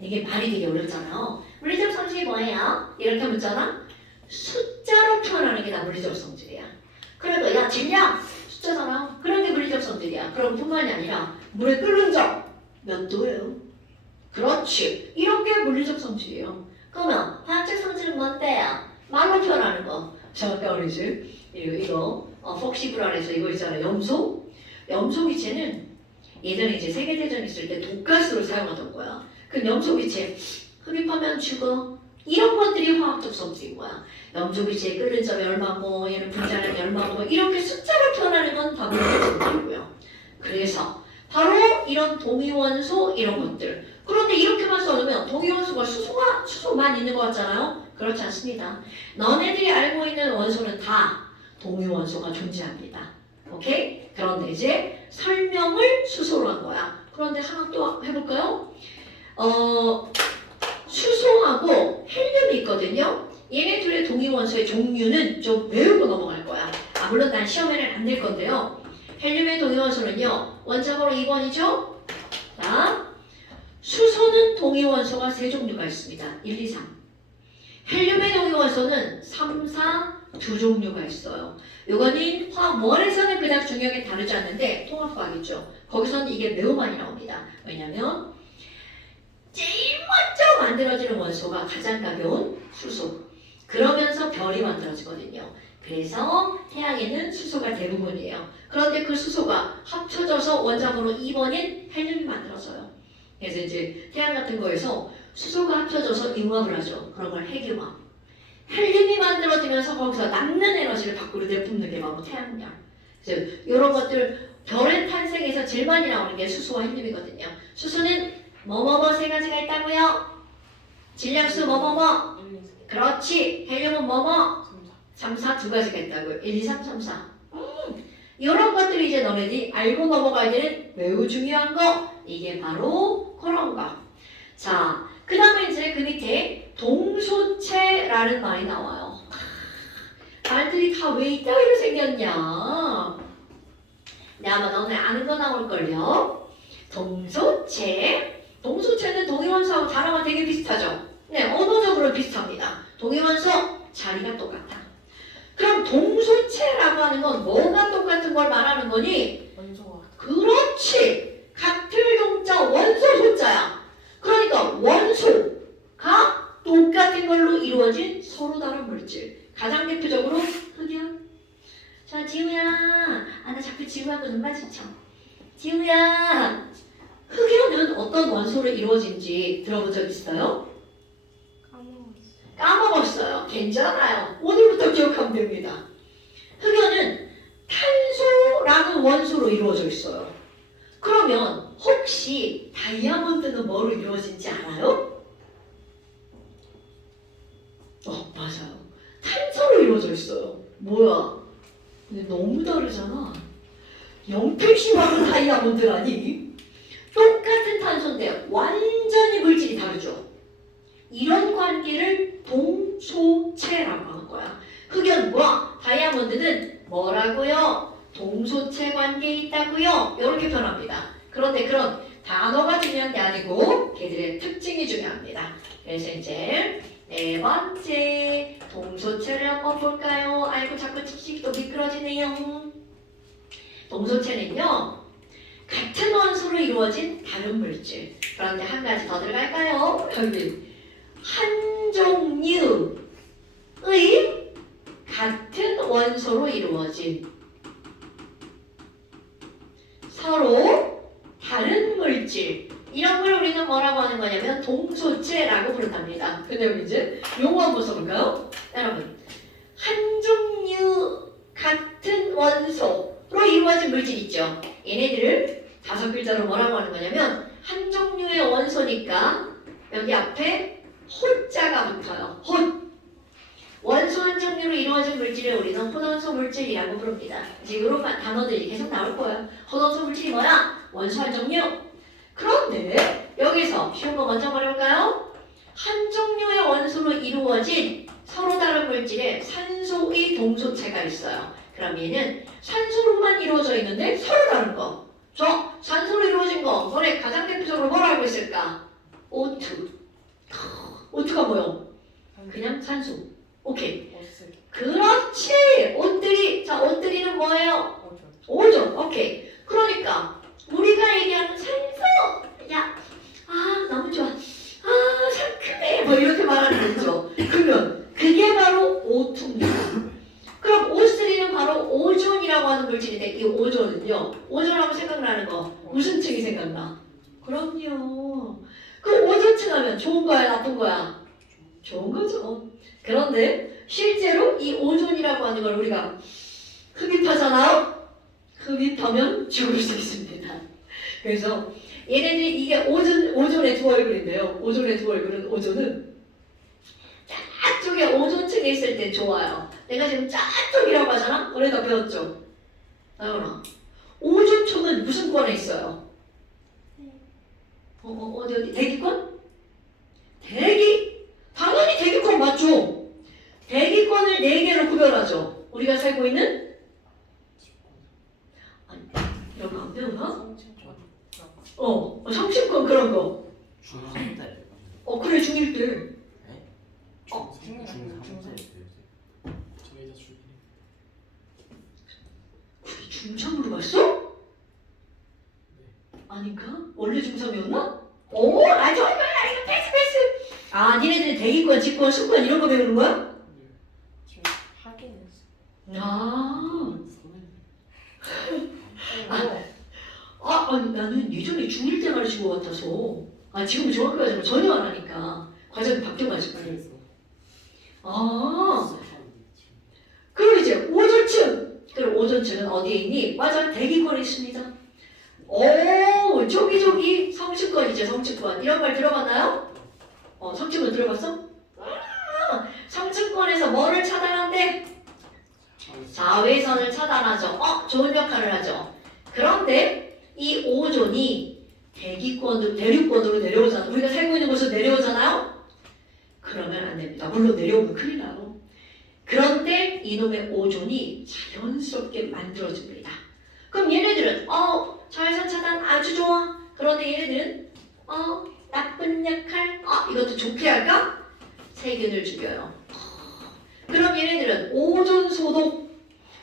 이게 말이 되게 어렵잖아요. 물리적 성질이 뭐예요? 이렇게 묻잖아. 숫자로 표현하는 게 다 물리적 성질이야. 그러니까 야 질량 숫자잖아. 그런 게 물리적 성질이야. 그럼 뿐만이 아니라 물에 끓는 적 몇 도예요? 그렇지. 이런 게 물리적 성질이에요. 그러면 화학적 성질은 뭔데요? 말로 표현하는 거. 잠깐만이지. 이거 폭시브랄에서 이거 있잖아요. 염소. 염소 기체는 예전에 이제 세계대전 있을 때 독가스로 사용하던 거야. 그 염소 기체 흡입하면 죽어. 이런 것들이 화학적 성질인 거야. 염소 기체의 끓는 점이 얼마고 얘는 분자량이 얼마고 이렇게 숫자로 표현하는 건 화학적 성질이고요. 그래서 바로 이런 동위원소 이런 것들. 그런데 이렇게만 써놓으면 동위원소가 수소만 있는 것 같잖아요. 그렇지 않습니다. 너네들이 알고 있는 원소는 다 동위원소가 존재합니다. 오케이? 그런데 이제 설명을 수소로 한 거야. 그런데 하나 또 해볼까요? 수소하고 헬륨이 있거든요. 얘네 둘의 동위원소의 종류는 좀 외우고 넘어갈 거야. 물론 난 시험에는 안 낼 건데요. 헬륨의 동위원소는요. 원자번호 2번이죠? 자, 수소는 동위원소가 3종류가 있습니다. 1, 2, 3. 헬륨의 동위원소는 3, 4, 2종류가 있어요. 요거는 화학원에서는 그닥 중요하게 다루지 않는데 통합과학이죠. 거기서는 이게 매우 많이 나옵니다. 왜냐면 제일 먼저 만들어지는 원소가 가장 가벼운 수소. 그러면서 별이 만들어지거든요. 그래서 태양에는 수소가 대부분이에요. 그런데 그 수소가 합쳐져서 원자번호 2번인 헬륨이 만들어져요. 그래서 이제 태양 같은 거에서 수소가 합쳐져서 융합을 하죠. 그런 걸 핵융합. 헬륨이 만들어지면서 거기서 남는 에너지를 밖으로 내뿜는 게 바로 태양력. 그래서 이런 것들 별의 탄생에서 제일 많이 나오는 게 수소와 헬륨이거든요. 수소는 뭐뭐뭐 3가지가 있다고요? 질량수 뭐뭐뭐. 그렇지. 헬륨은 뭐뭐? 3, 4 2가지가 있다고요. 1, 2, 3, 3, 4. 이런 것들이 이제 너네들이 알고 넘어가야 되는 매우 중요한 거. 이게 바로 그런 거. 자, 그 다음에 이제 그 밑에 동소체라는 말이 나와요. 말들이 다 왜 이따위로 생겼냐? 네, 아마 너네 아는 거 나올걸요? 동소체. 동소체는 동위원소하고 단어가 되게 비슷하죠? 네, 언어적으로 비슷합니다. 동위원소 자리가 똑같아. 그럼 동소체라고 하는 건 뭐가 똑같은 걸 말하는 거니? 원소와 그렇지! 같은 동자 원소 소자야. 그러니까 원소가 똑같은 걸로 이루어진 서로 다른 물질. 가장 대표적으로 흑연. 자, 지우야. 나 자꾸 지우하고 눈 마주쳐. 지우야. 흑연은 어떤 원소로 이루어진지 들어본 적 있어요? 까먹었어요. 괜찮아요. 오늘부터 기억하면 됩니다. 흑연은 탄소라는 원소로 이루어져 있어요. 그러면 혹시 다이아몬드는 뭐로 이루어진지 알아요? 맞아요. 탄소로 이루어져 있어요. 뭐야? 근데 너무 다르잖아. 영택심하고 다이아몬드라니? 똑같은 탄소인데 완전히 물질이 다르죠. 이런 관계를 동소체라고 하는 거야. 흑연과 다이아몬드는 뭐라고요? 동소체 관계에 있다고요? 이렇게 표현합니다. 그런데 그런 단어가 중요한 게 아니고 걔들의 특징이 중요합니다. 그래서 이제 4번째 동소체를 한번 볼까요? 아이고 자꾸 칙칙 또 미끄러지네요. 동소체는요. 같은 원소로 이루어진 다른 물질. 그런데 한 가지 더 들어갈까요? 여기 한 종류의 같은 원소로 이루어진 서로 다른 물질. 이런 걸 우리는 뭐라고 하는 거냐면 동소체라고 부른답니다. 근데 여기 이제 용어 한번 써볼까요? 여러분, 한 종류 같은 원소로 이루어진 물질 있죠? 얘네들을 5글자로 뭐라고 하는 거냐면 한 종류의 원소니까 여기 앞에 호자가 붙어요. 호. 원소 한 종류로 이루어진 물질을 우리는 혼원소 물질이라고 부릅니다. 이제 이런 단어들이 계속 나올 거예요. 혼원소 물질이 뭐야? 원소 한 종류. 그런데 여기서 쉬운 거 먼저 말해볼까요? 한 종류의 원소로 이루어진 서로 다른 물질에 산소의 동소체가 있어요. 그럼 얘는 산소로만 이루어져 있는데 서로 다른 거. 저 산소로 이루어진 거 너네 가장 대표적으로 뭘 알고 있을까? O2. O2가 뭐요? 그냥 산소. 오케이. 옷을 그렇지. 옷들이. 자, 옷들이는 뭐예요? 오죠. 오존. 오케이. 그러니까 우리가 얘기하는 산소. 야, 너무 좋아. 상큼해. 뭐 이렇게 말하는 좋아하는 물질인데 이 오존은요. 오존하고 생각나는 거 무슨 층이 생각나? 그럼요. 그 오존층 하면 좋은 거야 나쁜 거야? 좋은 거죠. 그런데 실제로 이 오존이라고 하는 걸 우리가 흡입하잖아요. 흡입하면 죽을 수 있습니다. 그래서 얘네들이 이게 오존의 두 얼굴인데요. 오존의 두 얼굴은 오존은 짝쪽에 오존층에 있을 때 좋아요. 내가 지금 짝쪽이라고 하잖아? 오래다 배웠죠? 나연아. 오존층은 무슨 권에 있어요? 어디? 대기권? 당연히 대기권 맞죠? 대기권을 4개로 구별하죠. 우리가 살고 있는? 아니, 이런 거 안 배우나? 성층권 그런 거. 중3때. 그래, 중1 때. 중3때. 저희 다 중이. 중3으로 갔어? 아닌가? 원래 중3이었나? 오, 아주 이거 패스. 아, 니네들이 대기권, 직권, 수권 이런 거 배우는 거야? 지금 하긴 했어. 아, 뭐 아니 나는 예전에 중1 때 가르친 것 같아서. 지금 중학교 가지고 전혀 안 하니까 과정이 바뀌어가지고. 그럼 이제 오존층. 그럼 오존층은 어디에 있니? 맞아, 대기권에 있습니다. 오, 저기 성층권이죠, 성층권. 이런 말 들어봤나요? 성층권 들어봤어? 성층권에서 뭐를 차단한대? 자외선을 차단하죠. 좋은 역할을 하죠. 그런데 이 오존이 대륙권으로 내려오잖아. 우리가 살고 있는 곳으로 내려오잖아요. 그러면 안 됩니다. 물론 내려오면 큰일 나요. 그런데 이놈의 오존이 자연스럽게 만들어집니다. 그럼 얘네들은 자외선 차단 아주 좋아. 그런데 얘네들은 나쁜 역할 이것도 좋게 할까? 세균을 죽여요. 그럼 얘네들은 오존 소독.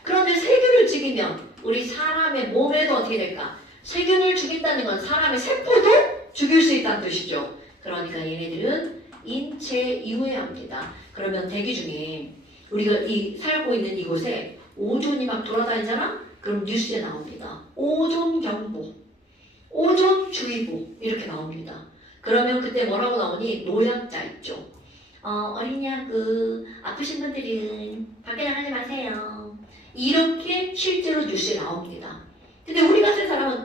그런데 세균을 죽이면 우리 사람의 몸에도 어떻게 될까? 세균을 죽인다는 건 사람의 세포도 죽일 수 있다는 뜻이죠. 그러니까 얘네들은 인체 이외합니다. 그러면 대기 중에 우리가 살고 있는 이곳에 오존이 막 돌아다니잖아? 그럼 뉴스에 나옵니다. 오존 경보, 오존 주의보 이렇게 나옵니다. 그러면 그때 뭐라고 나오니? 노약자 있죠. 어린이야 아프신 분들은 밖에 나가지 마세요. 이렇게 실제로 뉴스에 나옵니다. 근데 우리 같은 사람은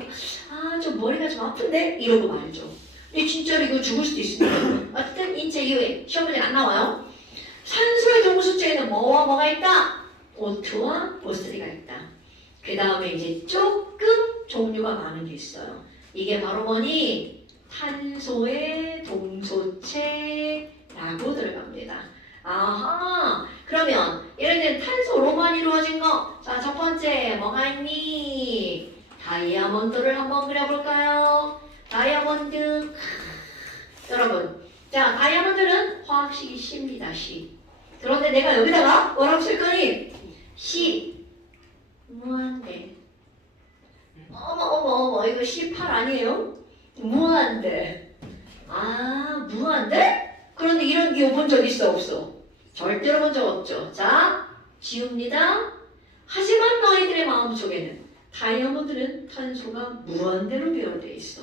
좀 머리가 좀 아픈데? 이러고 말죠. 근데 진짜로 이거 죽을 수도 있습니다. 어쨌든 인체 이외 시험 문제 안 나와요. 산소의 동수체에는 뭐가 있다? O2와 O3가 있다. 그 다음에 이제 조금 종류가 많은 게 있어요. 이게 바로 뭐니? 탄소의 동소체라고 들어갑니다. 아하, 그러면 예를 들면 탄소로만 이루어진 거. 자, 첫 번째 뭐가 있니? 다이아몬드를 한번 그려볼까요? 다이아몬드. 여러분, 자, 다이아몬드는 화학식이 C입니다. C. 그런데 내가 여기다가 뭐라고 쓸 거니? C. 무한대. 어머, 이거 C8 아니에요? 무한대. 무한대? 그런데 이런 기호 본 적 있어 없어? 절대로 본 적 없죠. 자, 지웁니다. 하지만 너희들의 마음속에는 다이아몬드는 탄소가 무한대로 배열되어 있어.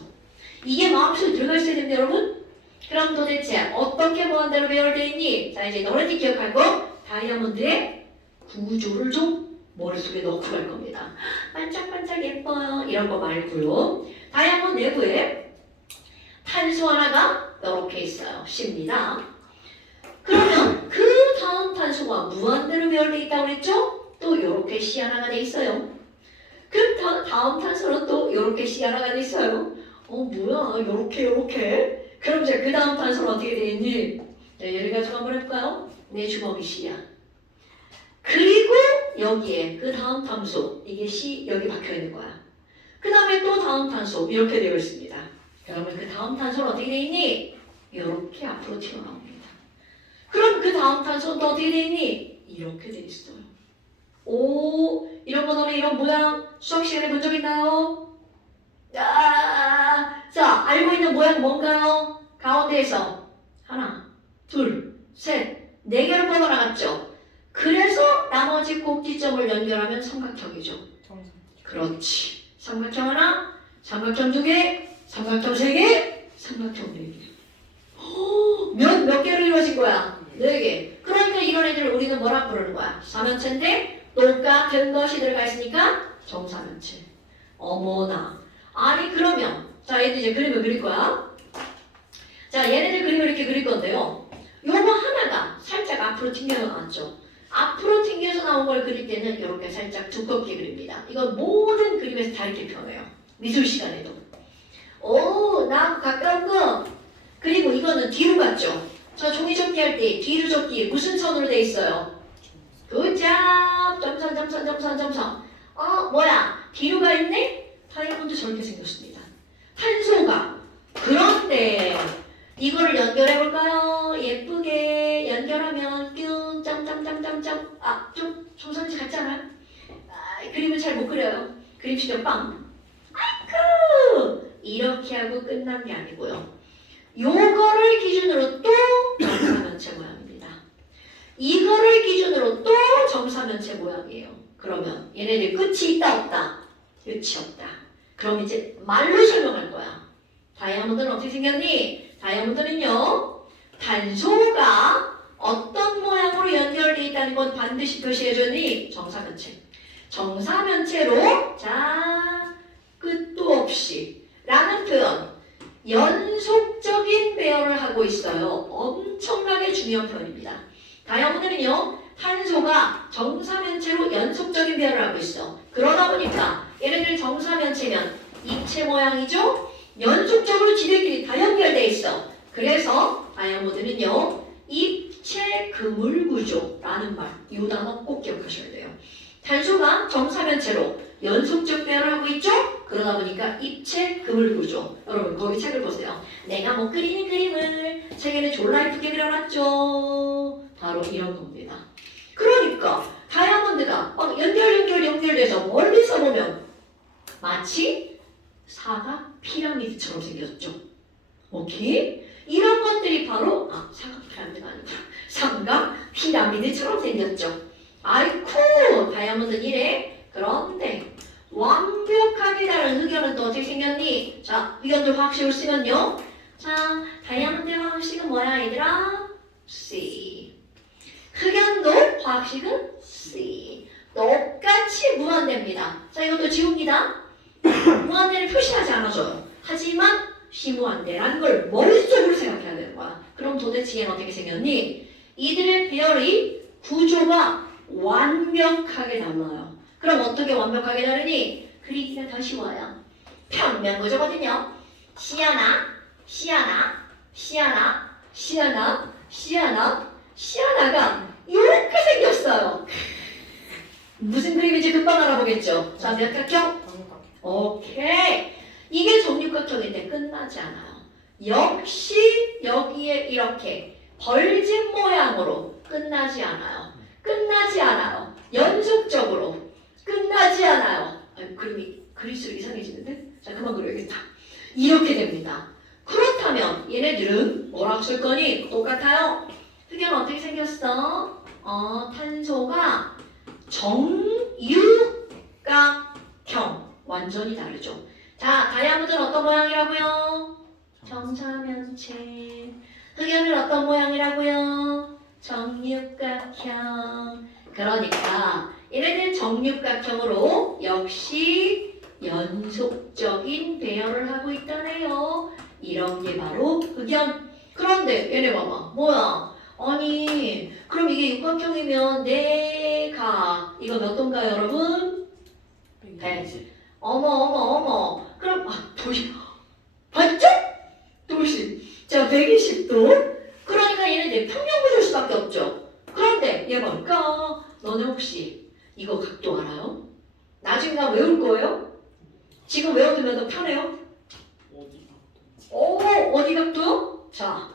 이게 마음속에 들어가 있어야 됩니다, 여러분. 그럼 도대체 어떻게 무한대로 배열되어 있니? 자, 이제 너희들이 기억할 거 다이아몬드의 구조를 좀 머릿속에 넣고 갈 겁니다. 반짝반짝 예뻐요. 이런 거 말고요. 다이아몬드 내부에 탄소 하나가 이렇게 있어요. C입니다. 그러면 그 다음 탄소가 무한대로 배열되어 있다고 그랬죠? 또 이렇게 C 하나가 돼 있어요. 그 다음 탄소는 또 이렇게 C 하나가 돼 있어요. 뭐야, 요렇게. 그럼 이제 그 다음 탄소는 어떻게 돼 있니? 네, 예를 가지고 한번 해볼까요? 내 주먹이 C야. 그리고 여기에 그 다음 탄소, 이게 C 여기 박혀 있는 거야. 그 다음에 또 다음 탄소 이렇게 되어 있습니다. 그러면 그 다음 탄소는 어떻게 돼 있니? 이렇게 앞으로 튀어나옵니다. 그럼 그 다음 탄소는 또 어떻게 돼 있니? 이렇게 돼 있어요. 오, 이런 거 너네 이런 모양 수학 시간에 본 적 있나요? 자, 알고 있는 모양 뭔가요? 가운데에서 하나, 둘, 셋, 4개로 뻗어나갔죠? 그래서 나머지 꼭지점을 연결하면 삼각형이죠. 그렇지. 삼각형 하나, 삼각형 두 개, 삼각형 세 개, 삼각형 네 개. 몇 개로 이루어진 거야? 네 개. 그러니까 이런 애들을 우리는 뭐라 부르는 거야? 사면체인데 똑같은 것이 들어가 있으니까 정사면체. 어머나. 아니 그러면 자 얘들 이제 그림을 그릴 거야. 자 얘네들 그림을 이렇게 그릴 건데요. 요거 하나가 살짝 앞으로 튕겨서 나왔죠. 앞으로 튕겨서 나온 걸 그릴 때는 이렇게 살짝 두껍게 그립니다. 이건 모든 그림에서 다 이렇게 표현해요. 미술 시간에도. 오, 나하고 가까운 거. 그리고 이거는 뒤로 갔죠. 저 종이 접기 할 때 뒤로 접기 무슨 선으로 돼 있어요? 굿잡! 점선 점선 점선 점선. 뭐야? 뒤로 가 있네? 다이아몬드 저렇게 생겼습니다. 탄소가. 그런데 이거를 연결해 볼까요? 예쁘게 연결하면 뀨 짱짱짱짱짱. 좀 조선지 같지 않아요? 그림을 잘 못 그려요. 그림 실력 빵. 아이쿠! 이렇게 하고 끝난 게 아니고요. 요거를 기준으로 또 정사면체 모양입니다. 이거를 기준으로 또 정사면체 모양이에요. 그러면 얘네들 끝이 있다 없다? 끝이 없다. 그럼 이제 말로 설명할 거야. 다이아몬드는 어떻게 생겼니? 다이아몬드는요. 탄소가 어떤 모양으로 연결되어 있다는 건 반드시 표시해줬니? 정사면체. 정사면체로 자 끝도 없이 라는 표현 연속적인 배열을 하고 있어요. 엄청나게 중요한 표현입니다. 다이아몬드는요. 탄소가 정사면체로 연속적인 배열을 하고 있어. 그러다 보니까 얘네들 정사면체면 입체 모양이죠. 연속적으로 지들끼리 다 연결돼 있어. 그래서 다이아몬드는요. 입체 그물 구조라는 말. 이 단어 꼭 기억하셔야 돼요. 탄소가 정사면체로 연속적 배열을 하고 있죠? 그러다 보니까 입체 그물 구조. 여러분 거기 책을 보세요. 내가 못 그리는 그림을 책에는 졸라 예쁘게 그려놨죠. 바로 이런 겁니다. 그러니까 다이아몬드가 막 연결돼서 멀리서 보면 마치 사각 피라미드처럼 생겼죠. 오케이? 이런 것들이 바로 사각 피라미드가 아니고 삼각 피라미드처럼 생겼죠. 아이쿠 다이아몬드는 이래. 그런데 완벽하게 다른 흑연은 또 어떻게 생겼니? 자 흑연들 화학식을 쓰면요. 자 다이아몬드 화학식은 뭐야 얘들아? C. 흑연도 화학식은 C. 똑같이 무한대입니다. 자 이것도 지웁니다. 무한대를 표시하지 않아줘요. 하지만 시무한대라는 걸 머릿속으로 생각해야 되는 거야. 그럼 도대체 얘는 어떻게 생겼니? 이들의 배열이 구조가 완벽하게 달라요. 그럼 어떻게 완벽하게 다르니? 그리기가 더 쉬워요. 평면구조거든요. 시아나, 시아나, 시아나, 시아나, 시아나, 시아나가 이렇게 생겼어요. 무슨 그림인지 금방 알아보겠죠? 자, 몇 각형? 정육각형. 오케이. 이게 정육각형인데 끝나지 않아요. 역시 여기에 이렇게 벌집 모양으로 끝나지 않아요. 끝나지 않아요. 연속적으로 끝나지 않아요. 그림이 그릴수록 이상해지는데? 자, 그만 그려야겠다. 이렇게 됩니다. 그렇다면 얘네들은 뭐라고 쓸 거니? 똑같아요. 흑연은 어떻게 생겼어? 탄소가 정육각형. 완전히 다르죠. 자, 다이아몬드는 어떤 모양이라고요? 정사면체. 흑연은 어떤 모양이라고요? 정육각형. 그러니까 얘네들 정육각형으로 역시 연속적인 배열을 하고 있다네요. 이런 게 바로 흑연. 그런데 얘네 봐봐. 뭐야? 아니 그럼 이게 육각형이면 내가 이거 몇 도인가요 여러분? 100. 어머. 그럼 도시 봤죠? 도시. 자 120도. 그러니까 얘네들 평면구조일 수밖에 없죠. 그런데 얘 보니까 너네 혹시 이거 각도 알아요? 나중에 나 외울 거예요? 지금 외워두면 더 편해요? 어디? 어디 각도요? 자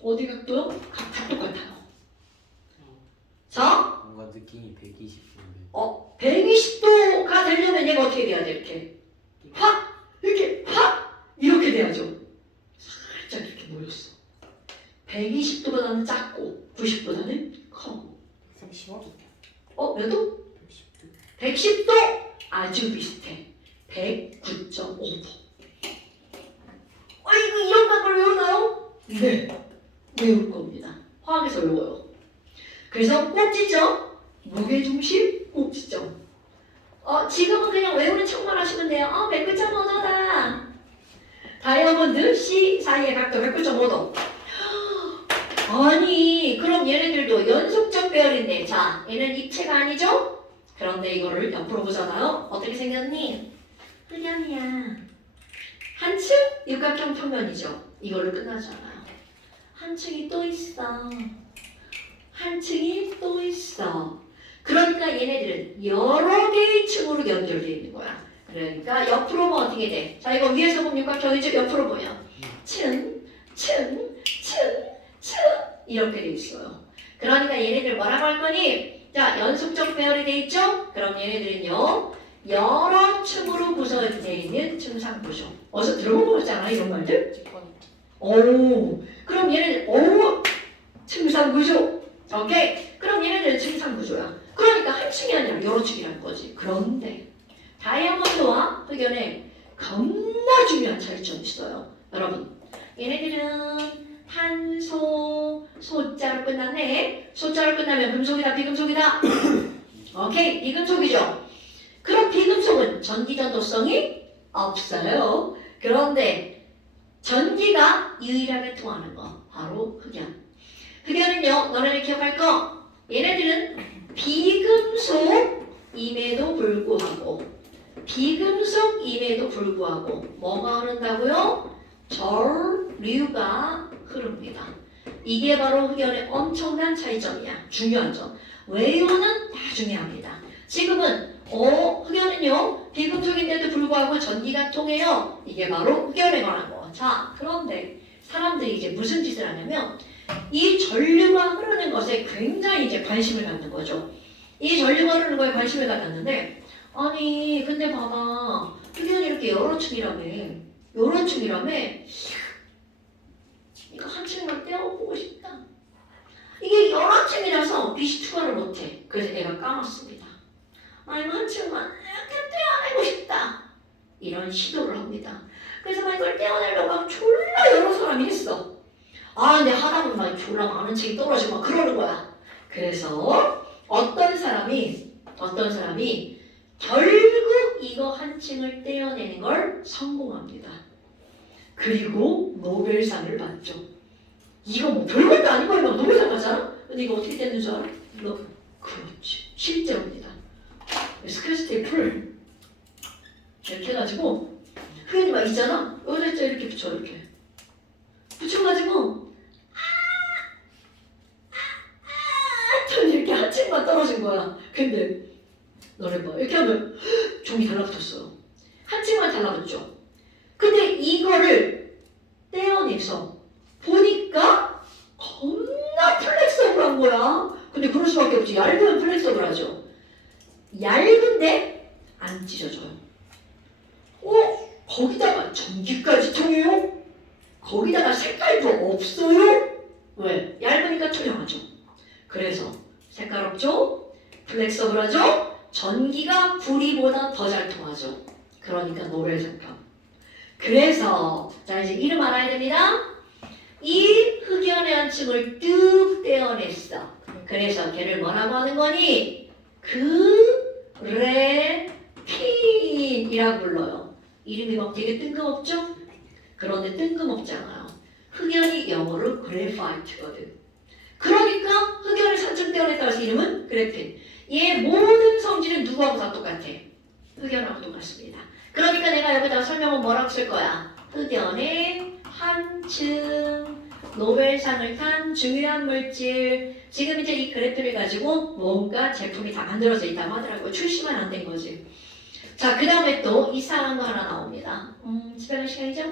어디 각도요? 다 똑같아요. 자 뭔가 느낌이 120도인데 120도가 되려면 얘가 어떻게 돼야 돼? 이렇게 돼야죠. 살짝 이렇게 모였어. 120도보다는 작고 90보다는 커. 130원? 몇 도? 110도? 110도? 아주 비슷해. 109.5도. 이거 이런 방법을 외우나요? 네. 외울 겁니다. 화학에서 외워요. 그래서 꼭지점, 무게중심, 꼭지점. 지금은 그냥 외우는 척만 하시면 돼요. 109.5도다. 다이아몬드 C 사이의 각도 109.5도. 아니, 그럼 얘네들도 연속적 배열인데, 자, 얘는 입체가 아니죠? 그런데 이거를 옆으로 보잖아요. 어떻게 생겼니? 흑연이야. 한 층 육각형 평면이죠. 이걸로 끝나잖아요. 한 층이 또 있어. 한 층이 또 있어. 그러니까 얘네들은 여러 개의 층으로 연결되어 있는 거야. 그러니까 옆으로 보면 어떻게 돼? 자, 이거 위에서 보면 육각형이죠? 옆으로 보면 층, 층, 층, 층 이렇게 돼 있어요. 그러니까 얘네들 뭐라고 할 거니? 자, 연속적 배열이 돼 있죠? 그럼 얘네들은요 여러 층으로 구성되어 있는 층상 구조. 어디서 들어본 거잖아 이런 말들? 직관. 오, 그럼 얘네들 층상 구조. 오케이. 그럼 얘네들은 층상 구조야. 그러니까 한 층이 아니라 여러 층이라는 거지. 그런데 다이아몬드와 흑연에 겁나 중요한 차이점이 있어요. 여러분, 얘네들은 탄소, 소자로 끝났네. 소자로 끝나면 금속이다, 비금속이다. 오케이, 비금속이죠. 그럼 비금속은 전기 전도성이 없어요. 그런데 전기가 유일하게 통하는 거 바로 흑연. 흑연은요, 너네들 기억할 거. 얘네들은 비금속임에도 불구하고 뭐가 흐른다고요? 전류가 흐릅니다. 이게 바로 흑연의 엄청난 차이점이야. 중요한 점. 외우는 나중에 합니다. 지금은 흑연은요 비금속인데도 불구하고 전기가 통해요. 이게 바로 흑연에 관한 거. 자, 그런데 사람들이 이제 무슨 짓을 하냐면 이 전류가 흐르는 것에 굉장히 이제 관심을 갖는 거죠. 이 전류가 흐르는 거에 관심을 갖았는데 아니 근데 봐봐 흑연이 이렇게 여러 층이라며 이거 한 층만 떼어보고 싶다. 이게 여러 층이라서 빛이 투과를 못해. 그래서 애가 까맣습니다. 이거 한 층만 이렇게 떼어내고 싶다. 이런 시도를 합니다. 그래서 막 이걸 떼어내려고 막 졸라 여러 사람이 했어. 근데 하다 보면 막 졸라 많은 층이 떨어지고 막 그러는 거야. 그래서 어떤 사람이 결국 이거 한 층을 떼어내는 걸 성공합니다. 그리고 노벨상을 받죠. 이거 뭐 별것도 아니고 막 노벨상 받잖아? 근데 이거 어떻게 떼는 줄 알아? 그렇지. 실제로입니다. 스크래치 테이프를 이렇게 해가지고 흑연이 막 있잖아? 여기다 이렇게 붙여 이렇게. 붙여가지고 이렇게 한 층만 떨어진 거야. 근데 너네 봐. 이렇게 하면 종이 달라붙었어. 한 층만 달라붙죠. 근데 이거를 떼어내서 보니까 겁나 플렉서블한 거야. 근데 그럴 수밖에 없지. 얇으면 플렉서블하죠. 얇은데 안 찢어져요. 거기다가 전기까지 통해요? 거기다가 색깔도 없어요? 왜? 얇으니까 투명하죠. 그래서 색깔 없죠? 플렉서블하죠? 전기가 구리보다 더 잘 통하죠. 그러니까 노벨상감. 그래서 자 이제 이름 알아야 됩니다. 이 흑연의 한 층을 뚝 떼어냈어. 그래서 걔를 뭐라고 하는 거니? 그래핀이라고 불러요. 이름이 막 되게 뜬금없죠? 그런데 뜬금없잖아요. 흑연이 영어로 그래파이트거든. 그러니까 흑연을 산층 떼어냈다고 해서 이름은 그래핀. 얘 모든 성질은 누구하고 다 똑같아? 흑연하고 똑같습니다. 그러니까 내가 여기다가 설명은 뭐라고 쓸 거야? 흑연의 한층 노벨상을 탄 중요한 물질. 지금 이제 이 그래프를 가지고 뭔가 제품이 다 만들어져 있다고 하더라고요. 출시만 안 된 거지. 자, 그 다음에 또 이상한 거 하나 나옵니다. 스펠링 시간이죠?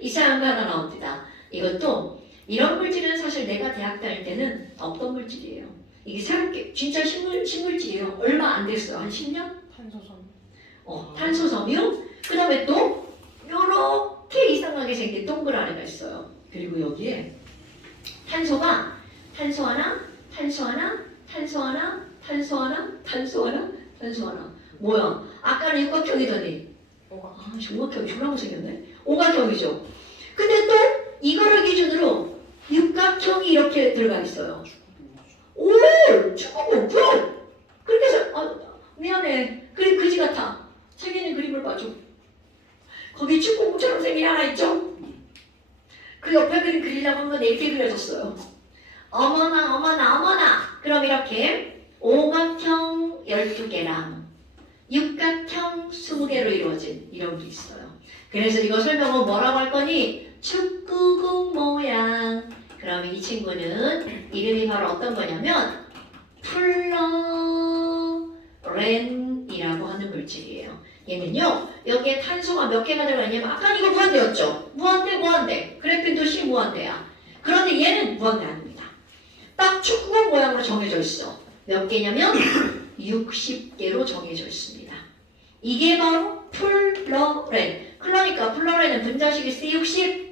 이상한 거 하나 나옵니다. 이것도 이런 물질은 사실 내가 대학 다닐 때는 없던 물질이에요. 이게 새롭게 진짜 신물질이에요. 얼마 안 됐어요. 한 10년? 탄소섬. 탄소섬유. 그 다음에 또 요렇게 이상하게 생긴 동그라미가 있어요. 그리고 여기에 탄소가 탄소 하나, 탄소 하나, 탄소 하나, 탄소 하나, 탄소 하나, 산수 하나. 뭐야? 아까는 육각형이더니 오각. 오각형이 졸라 못생겼네. 오각형이죠. 근데 또 이거를 기준으로 육각형이 이렇게 들어가 있어요. 오! 축구공 굿! 그렇게 해서 미안해. 그림 그지 같아. 책에는 그림을 봐줘. 거기 축구공처럼 생긴 게 하나 있죠? 그 옆에 그림 그리려고 하면 이렇게 그려졌어요. 어머나 어머나 어머나. 그럼 이렇게 오각형 12개랑 육각형 20개로 이루어진 이런 게 있어요. 그래서 이거 설명은 뭐라고 할 거니? 축구공 모양. 그러면 이 친구는 이름이 바로 어떤 거냐면 플러렌이라고 하는 물질이에요. 얘는요, 여기에 탄소가 몇 개가 들어가냐면 아까 이거 무한대였죠? 무한대. 그래핀도 C 무한대야. 그런데 얘는 무한대 아닙니다. 딱 축구공 모양으로 정해져 있어. 몇 개냐면 60개로 정해져 있습니다. 이게 바로 플러렌. 그러니까 플러렌은 분자식이 C60.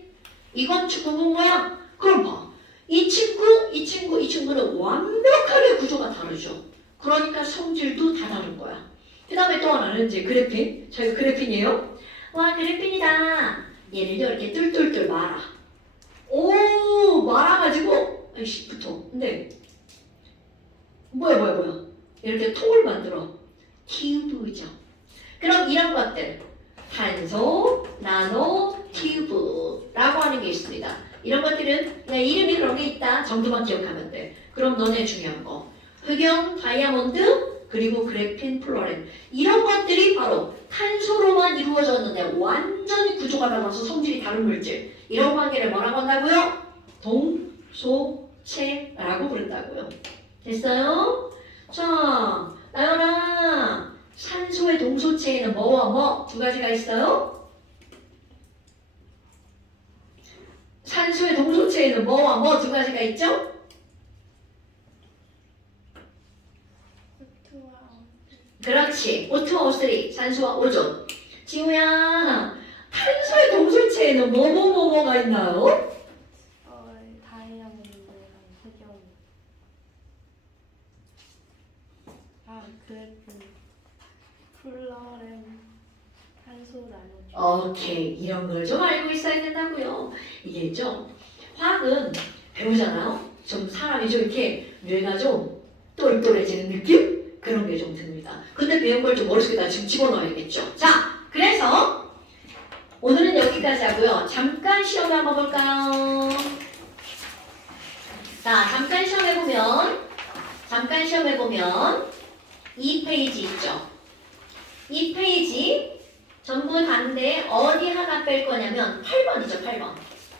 이건 축구공 모양. 그럼 봐. 이 친구는 완벽하게 구조가 다르죠. 그러니까 성질도 다 다른 거야. 그 다음에 또 하나는 이제 그래핀. 저희가 그래핀이에요. 와, 그래핀이다. 얘를 이렇게 뚫뚫뚫 말아. 오, 말아가지고, 아이씨, 붙어. 근데, 뭐야. 이렇게 통을 만들어. 튜브죠. 그럼 이런 것들. 탄소, 나노, 튜브라고 하는 게 있습니다. 이런 것들은 그냥 이름이 그런 게 있다 정도만 기억하면 돼. 그럼 너네 중요한 거. 흑연, 다이아몬드, 그리고 그래핀, 플로렌. 이런 것들이 바로 탄소로만 이루어졌는데 완전히 구조가 달라서 성질이 다른 물질. 이런 관계를 뭐라고 한다고요? 동소체라고 부른다고요. 됐어요? 자, 나연아. 산소의 동소체에는 뭐와 뭐 두 가지가 있어요? 산소의 동소체에는 뭐와 뭐 두 가지가 있죠? 그렇지. O2와 O3, 산소와 오존. 지우야, 탄소의 동소체에는 뭐가 있나요? 다이아몬드랑 흑연. 그래핀, 플러렌, 탄소, 나노. 오케이. 이런 걸 좀 알고 있어야 된다고요. 이게 좀 화학은 배우잖아요. 좀 사람이 좀 이렇게 뇌가 좀 똘똘해지는 느낌? 그런 게 좀 듭니다. 근데 배운 걸 좀 머릿속에다 지금 집어넣어야겠죠. 자, 그래서 오늘은 여기까지 하고요. 잠깐 시험을 한번 볼까요? 자, 잠깐 시험해보면 이 페이지 있죠? 이 페이지 전부 다인데 어디 하나 뺄 거냐면 8번이죠, 8번.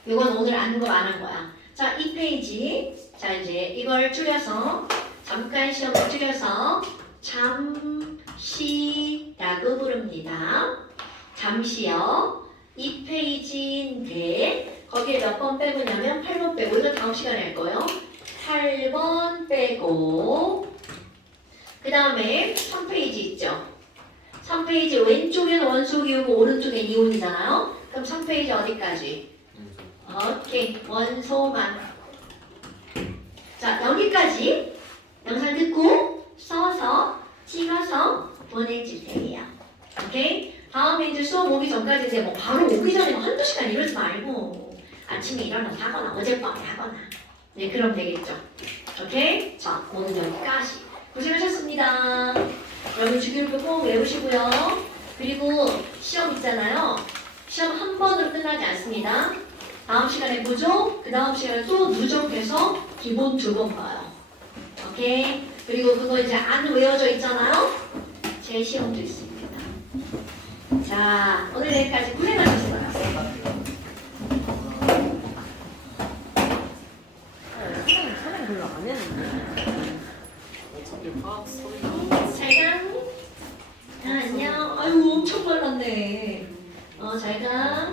이건 오늘 안 한 거야. 자, 이 페이지. 자, 이제 이걸 줄여서 잠깐 시험을 줄여서 잠시라고 부릅니다. 잠시요. 이 페이지인데 거기에 몇 번 빼고냐면 8번 빼고 이거 다음 시간에 할 거예요. 8번 빼고 그 다음에 3페이지 있죠. 3페이지 왼쪽에는 원소기호고 오른쪽엔 이온이잖아요. 그럼 3페이지 어디까지? 오케이. 원소만. 자, 여기까지 영상 듣고 써서 찍어서 보내주세요. 오케이? 다음에 이제 수업 오기 전까지 이제 뭐 바로 오기 전에 뭐 한두 시간 이러지 말고 아침에 일어나서 하거나 어젯밤에 하거나 네, 그럼 되겠죠. 오케이? 자, 오늘 여기까지. 고생하셨습니다. 여러분 주기율표 꼭 외우시고요. 그리고 시험 있잖아요. 시험 한 번으로 끝나지 않습니다. 다음 시간에 보죠. 그 다음 시간에 또 누적해서 기본 2번 봐요. 오케이? 그리고 그거 이제 안 외워져 있잖아요. 제 시험도 있습니다. 자, 오늘 여기까지 고생하셨어요. 선생님 별로 안 했는데. 어차피 화학 소리가 잘 가. 안녕. 아유, 엄청 빨랐네. 잘 가.